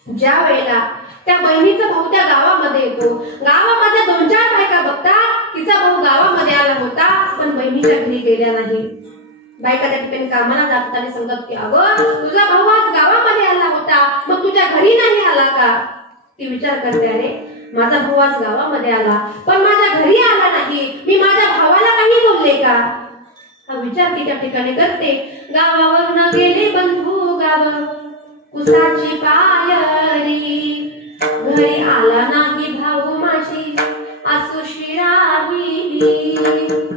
ज्या वेळेला त्या बहिणीचा भाऊ त्या गावामध्ये येतो, गावामध्ये 2-4 बायका बघतात तिचा भाऊ गावामध्ये आला होता पण बहिणीच्या घरी गेल्या नाही। बायका त्या ठिकाणी कामाला जातात आणि सांगतात की अगं तुझा भाऊ आज गावामध्ये आला होता, मग तुझ्या घरी नाही आला का? ती विचार करते अरे माझा भाऊ आज गावामध्ये आला पण माझ्या घरी आला नाही, मी माझ्या भावाला काही बोलले का? हा विचार ती त्या ठिकाणी करते। गावावरून गेले बंधू गाव कुसाची पायरी, घरी आला नाही भाऊ माझी आसुशी राहिली।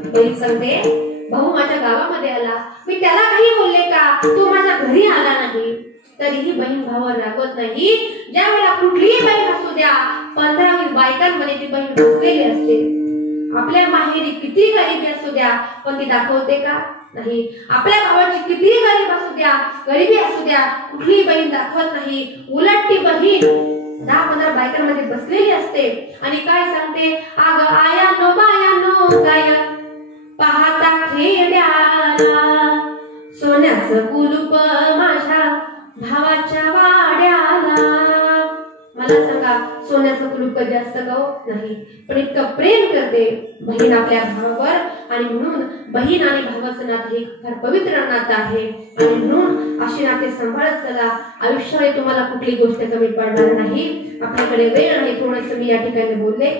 बहीण सांगते भाऊ माझ्या गावामध्ये आला, मी त्याला काही बोलले का? तू माझ्या घरी आला नाही। तरीही बहीण भावावर रागवत नाही। ज्या वेळेला कुठलीही बहीण असू द्या 15 बायकांमध्ये ती बहीण बसलेली असते। आपल्या माहेरी किती गरिबी असू द्या पण ती दाखवते का? नाही। आपल्या भावाची कितीही गरीब असू द्या, गरिबी असू द्या, कुठलीही बहीण दाखवत नाही। उलट ती बहीण 10-15 बायकांमध्ये बसलेली असते आणि काय सांगते? आग आया नो बाया नो काय पाहता खेड्याला सोन्याचं कुलूप माझ्या भावाच्या वाड्याला। मला सांगा सोन्याचं कुलूप कधी असतं का? नाही। पण इतकं प्रेम करते बहीण आपल्या भावावर आणि म्हणून बहीण आणि भावाचं नातं हे फार पवित्र नातं आहे आणि म्हणून अशी नाते सांभाळत चला। आयुष्यामध्ये तुम्हाला कुठली गोष्ट कमी पडणार नाही। आपल्याकडे वेळ नाही, थोडंसं मी या ठिकाणी बोलले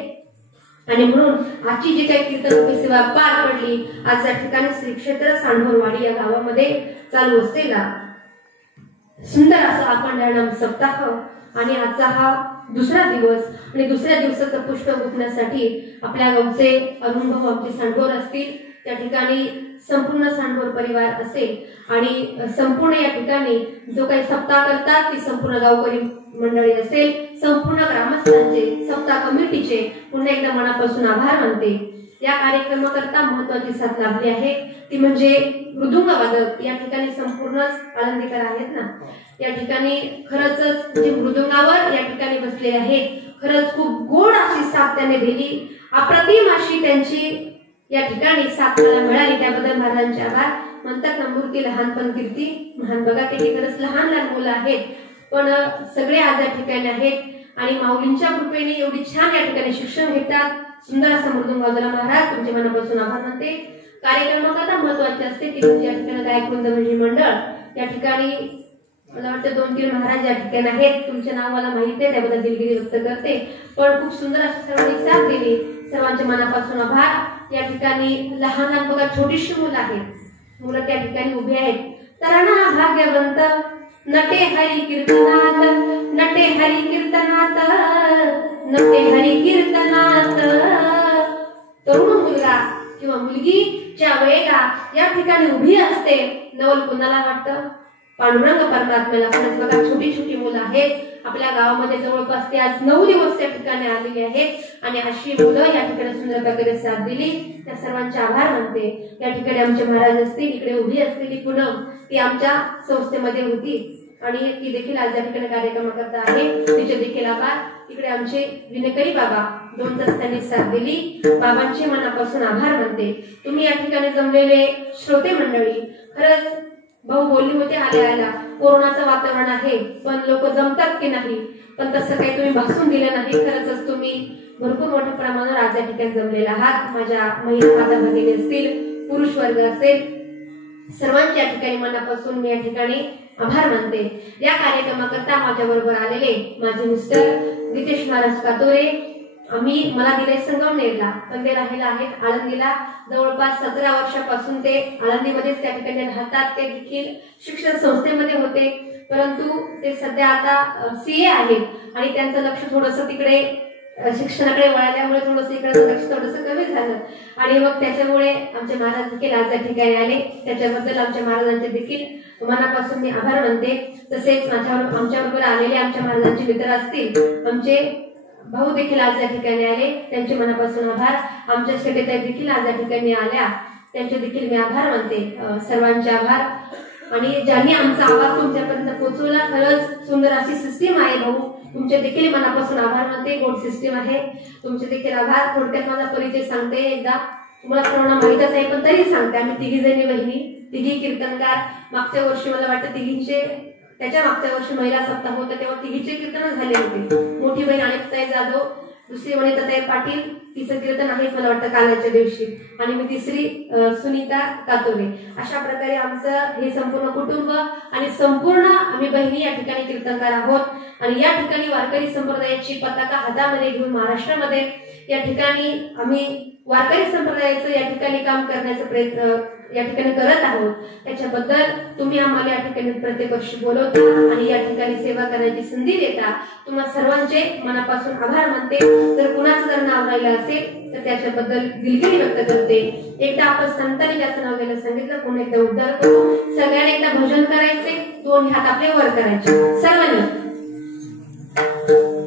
आणि म्हणून आजची जी काही कीर्तन सेवा पार पडली, आज या ठिकाणी श्री क्षेत्र सांढोरवाडी या गावामध्ये चालू असलेला सुंदर असा अखंड सप्ताह आणि आजचा हा दुसरा दिवस आणि दुसऱ्या दिवसाचं पुष्प गुंफण्यासाठी आपल्या गावचे अनुभव आमचे सांढोर असतील, त्या ठिकाणी संपूर्ण सांढोर परिवार असेल आणि संपूर्ण या ठिकाणी जो काही सप्ताह करतात ती संपूर्ण गावकरी मंडळी असेल, संपूर्ण ग्रामस्थांचे सप्ताह कमिटीचे पुन्हा एकदा मनापासून आभार मानते। या कार्यक्रमाकरता महत्वाची साथ लाभली आहे ती म्हणजे मृदुंग वादक। या ठिकाणी संपूर्णच आनंदीकर आहेत ना, या ठिकाणी खरंच जे मृदुंगावर या ठिकाणी बसले आहेत, खरंच खूप गोड अशी साथ त्यांनी दिली, अप्रतिम अशी त्यांची या ठिकाणी साथ मला मिळाली, त्याबद्दल महाराजांचे आभार। म्हणतात ना मूर्ती लहानपण कीर्ती महान। बघा ते खरंच लहान लहान मुलं आहेत पण सगळे आज या ठिकाणी आहेत आणि माऊलींच्या कृपेने एवढी छान या ठिकाणी शिक्षण घेतात। सुंदर असा मृदुंग वाजवला महाराज, तुमचे मनापासून आभार मानते। कार्यक्रमाकरता महत्वाचे असते ती म्हणजे या ठिकाणी गायकवृंद म्हणजे मंडळ, या ठिकाणी मला वाटतं 2-3 महाराज या ठिकाणी आहेत, तुमचे नाव मला माहिती आहे त्याबद्दल दिलगिरी व्यक्त करते, पण खूप सुंदर अशी सर्वांनी साथ दिली, सर्वांचे मनापासून आभार। या ठिकाणी लहान लहान बघा छोटीशी मुलं आहेत, मुलं त्या ठिकाणी उभी आहेत। तरणा भाग्यवंत नटे हरी कीर्तनात, नटे हरी कीर्तनात, नटे हरी कीर्तनात। तरुण मुलगा किंवा मुलगी ज्या वेळेला या ठिकाणी उभी असते, नवल कुणाला वाटतं? पांडुरंग परमात्म्याला। खरंच बघा छोटी छोटी मुलं आहेत आपल्या गावामध्ये, जवळपास ते आज 9 दिवस त्या ठिकाणी आलेली आहेत आणि अशी मुलं या ठिकाणी सुंदर प्रकारे साथ दिली, त्या सर्वांचे आभार मानते। या ठिकाणी आमचे महाराज असतील, इकडे उभी असलेली पूनम ती आमच्या संस्थेमध्ये होती आणि ती देखील आज या ठिकाणी कार्यक्रम करता आहे, तिचे देखील आभार। इकडे आमचे विनकरी बाबा 2 तास त्यांनी साथ दिली, बाबांचे मनापासून आभार मानते। तुम्ही या ठिकाणी जमलेले श्रोते मंडळी, खरंच भाऊ बोलली होते आल्या कोरोनाचं वातावरण आहे पण लोक जमतात की नाही, पण तसं काही तुम्ही भासून दिलं नाही। खरंच तुम्ही भरपूर मोठ्या प्रमाणावर आज या ठिकाणी जमलेला आहात। माझ्या महिला माता भगिनी असतील, पुरुष वर्ग असेल, सर्वांच्या ठिकाणी मनापासून मी या ठिकाणी आभार मानते। या कार्यक्रमाकरता माझ्या बरोबर आलेले माझे मिस्टर नितेश महाराज कातोरे, मला दिले संगमनेरला, पण ते राहिला आहेत आळंदीला। जवळपास 17 वर्षापासून ते आळंदीमध्येच त्या ठिकाणी राहतात। ते देखील शिक्षण संस्थेमध्ये होते, परंतु ते सध्या आता सीए आहेत आणि त्यांचं लक्ष थोडंसं तिकडे शिक्षणाकडे वळाल्यामुळे थोडंसं इकडे लक्ष थोडंसं कमी झालं आणि मग त्याच्यामुळे आमचे महाराज देखील आज या ठिकाणी आले। त्याच्याबद्दल आमच्या महाराजांचे देखील मनापासून मी आभार मानते। तसेच आमच्याबरोबर आलेले आमच्या महाराजांचे मित्र असतील, आमचे भाऊ देखील आज या ठिकाणी आले, त्यांचे मनापासून आभार। आमच्या शेटेताई देखील आज या ठिकाणी आल्या, त्यांचे देखील मी आभार मानते। सर्वांचे आभार। आणि ज्यांनी आमचा आवाज तुमच्यापर्यंत पोहोचवला, खरंच सुंदर अशी सिस्टीम आहे भाऊ, तुमचे देखील मनापासून आभार मानते। गोड सिस्टीम आहे, तुमचे देखील आभार। थोडक्यात माझा परिचय सांगते एकदा, तुम्हाला सर्वांना माहितच आहे पण तरी सांगते। आम्ही तिघी जणी बहिणी, तिघी कीर्तनकार। मागच्या वर्षी मला वाटतं तिघींचे, त्याच्या मागच्या वर्षी महिला सप्ताह होता तेव्हा तिघीचे कीर्तन झाले होते। मोठी बहीण अनिताताई जाधव, दुसरी वनिताताई पाटील, तिचं कीर्तन आहे मला वाटतं कालच्या दिवशी, आणि मी तिसरी सुनीता कातोरे। अशा प्रकारे आमचं हे संपूर्ण कुटुंब आणि संपूर्ण आम्ही बहिणी या ठिकाणी कीर्तनकार आहोत। आणि या ठिकाणी वारकरी संप्रदायाची पताका हातामध्ये घेऊन महाराष्ट्रामध्ये या ठिकाणी आम्ही वारकरी संप्रदायाचं या ठिकाणी काम करण्याचा प्रयत्न या ठिकाणी करत आहोत। त्याच्याबद्दल तुम्ही आम्हाला या ठिकाणी प्रत्येक वर्षी बोलवता आणि या ठिकाणी सेवा करण्याची संधी देता, तुम्हा सर्वांचे मनापासून आभार मानते। जर कुणाचं जर नाव राहिलं असेल तर त्याच्याबद्दल दिलगिरी व्यक्त करते। एकदा आपण संतांनी ज्याचं नाव घ्यायला सांगितलं, पुन्हा एकदा उद्धार करू। सगळ्यांनी एकदा भजन करायचे, दोन्ही हात आपले वर करायचे सर्वांनी। Thank you.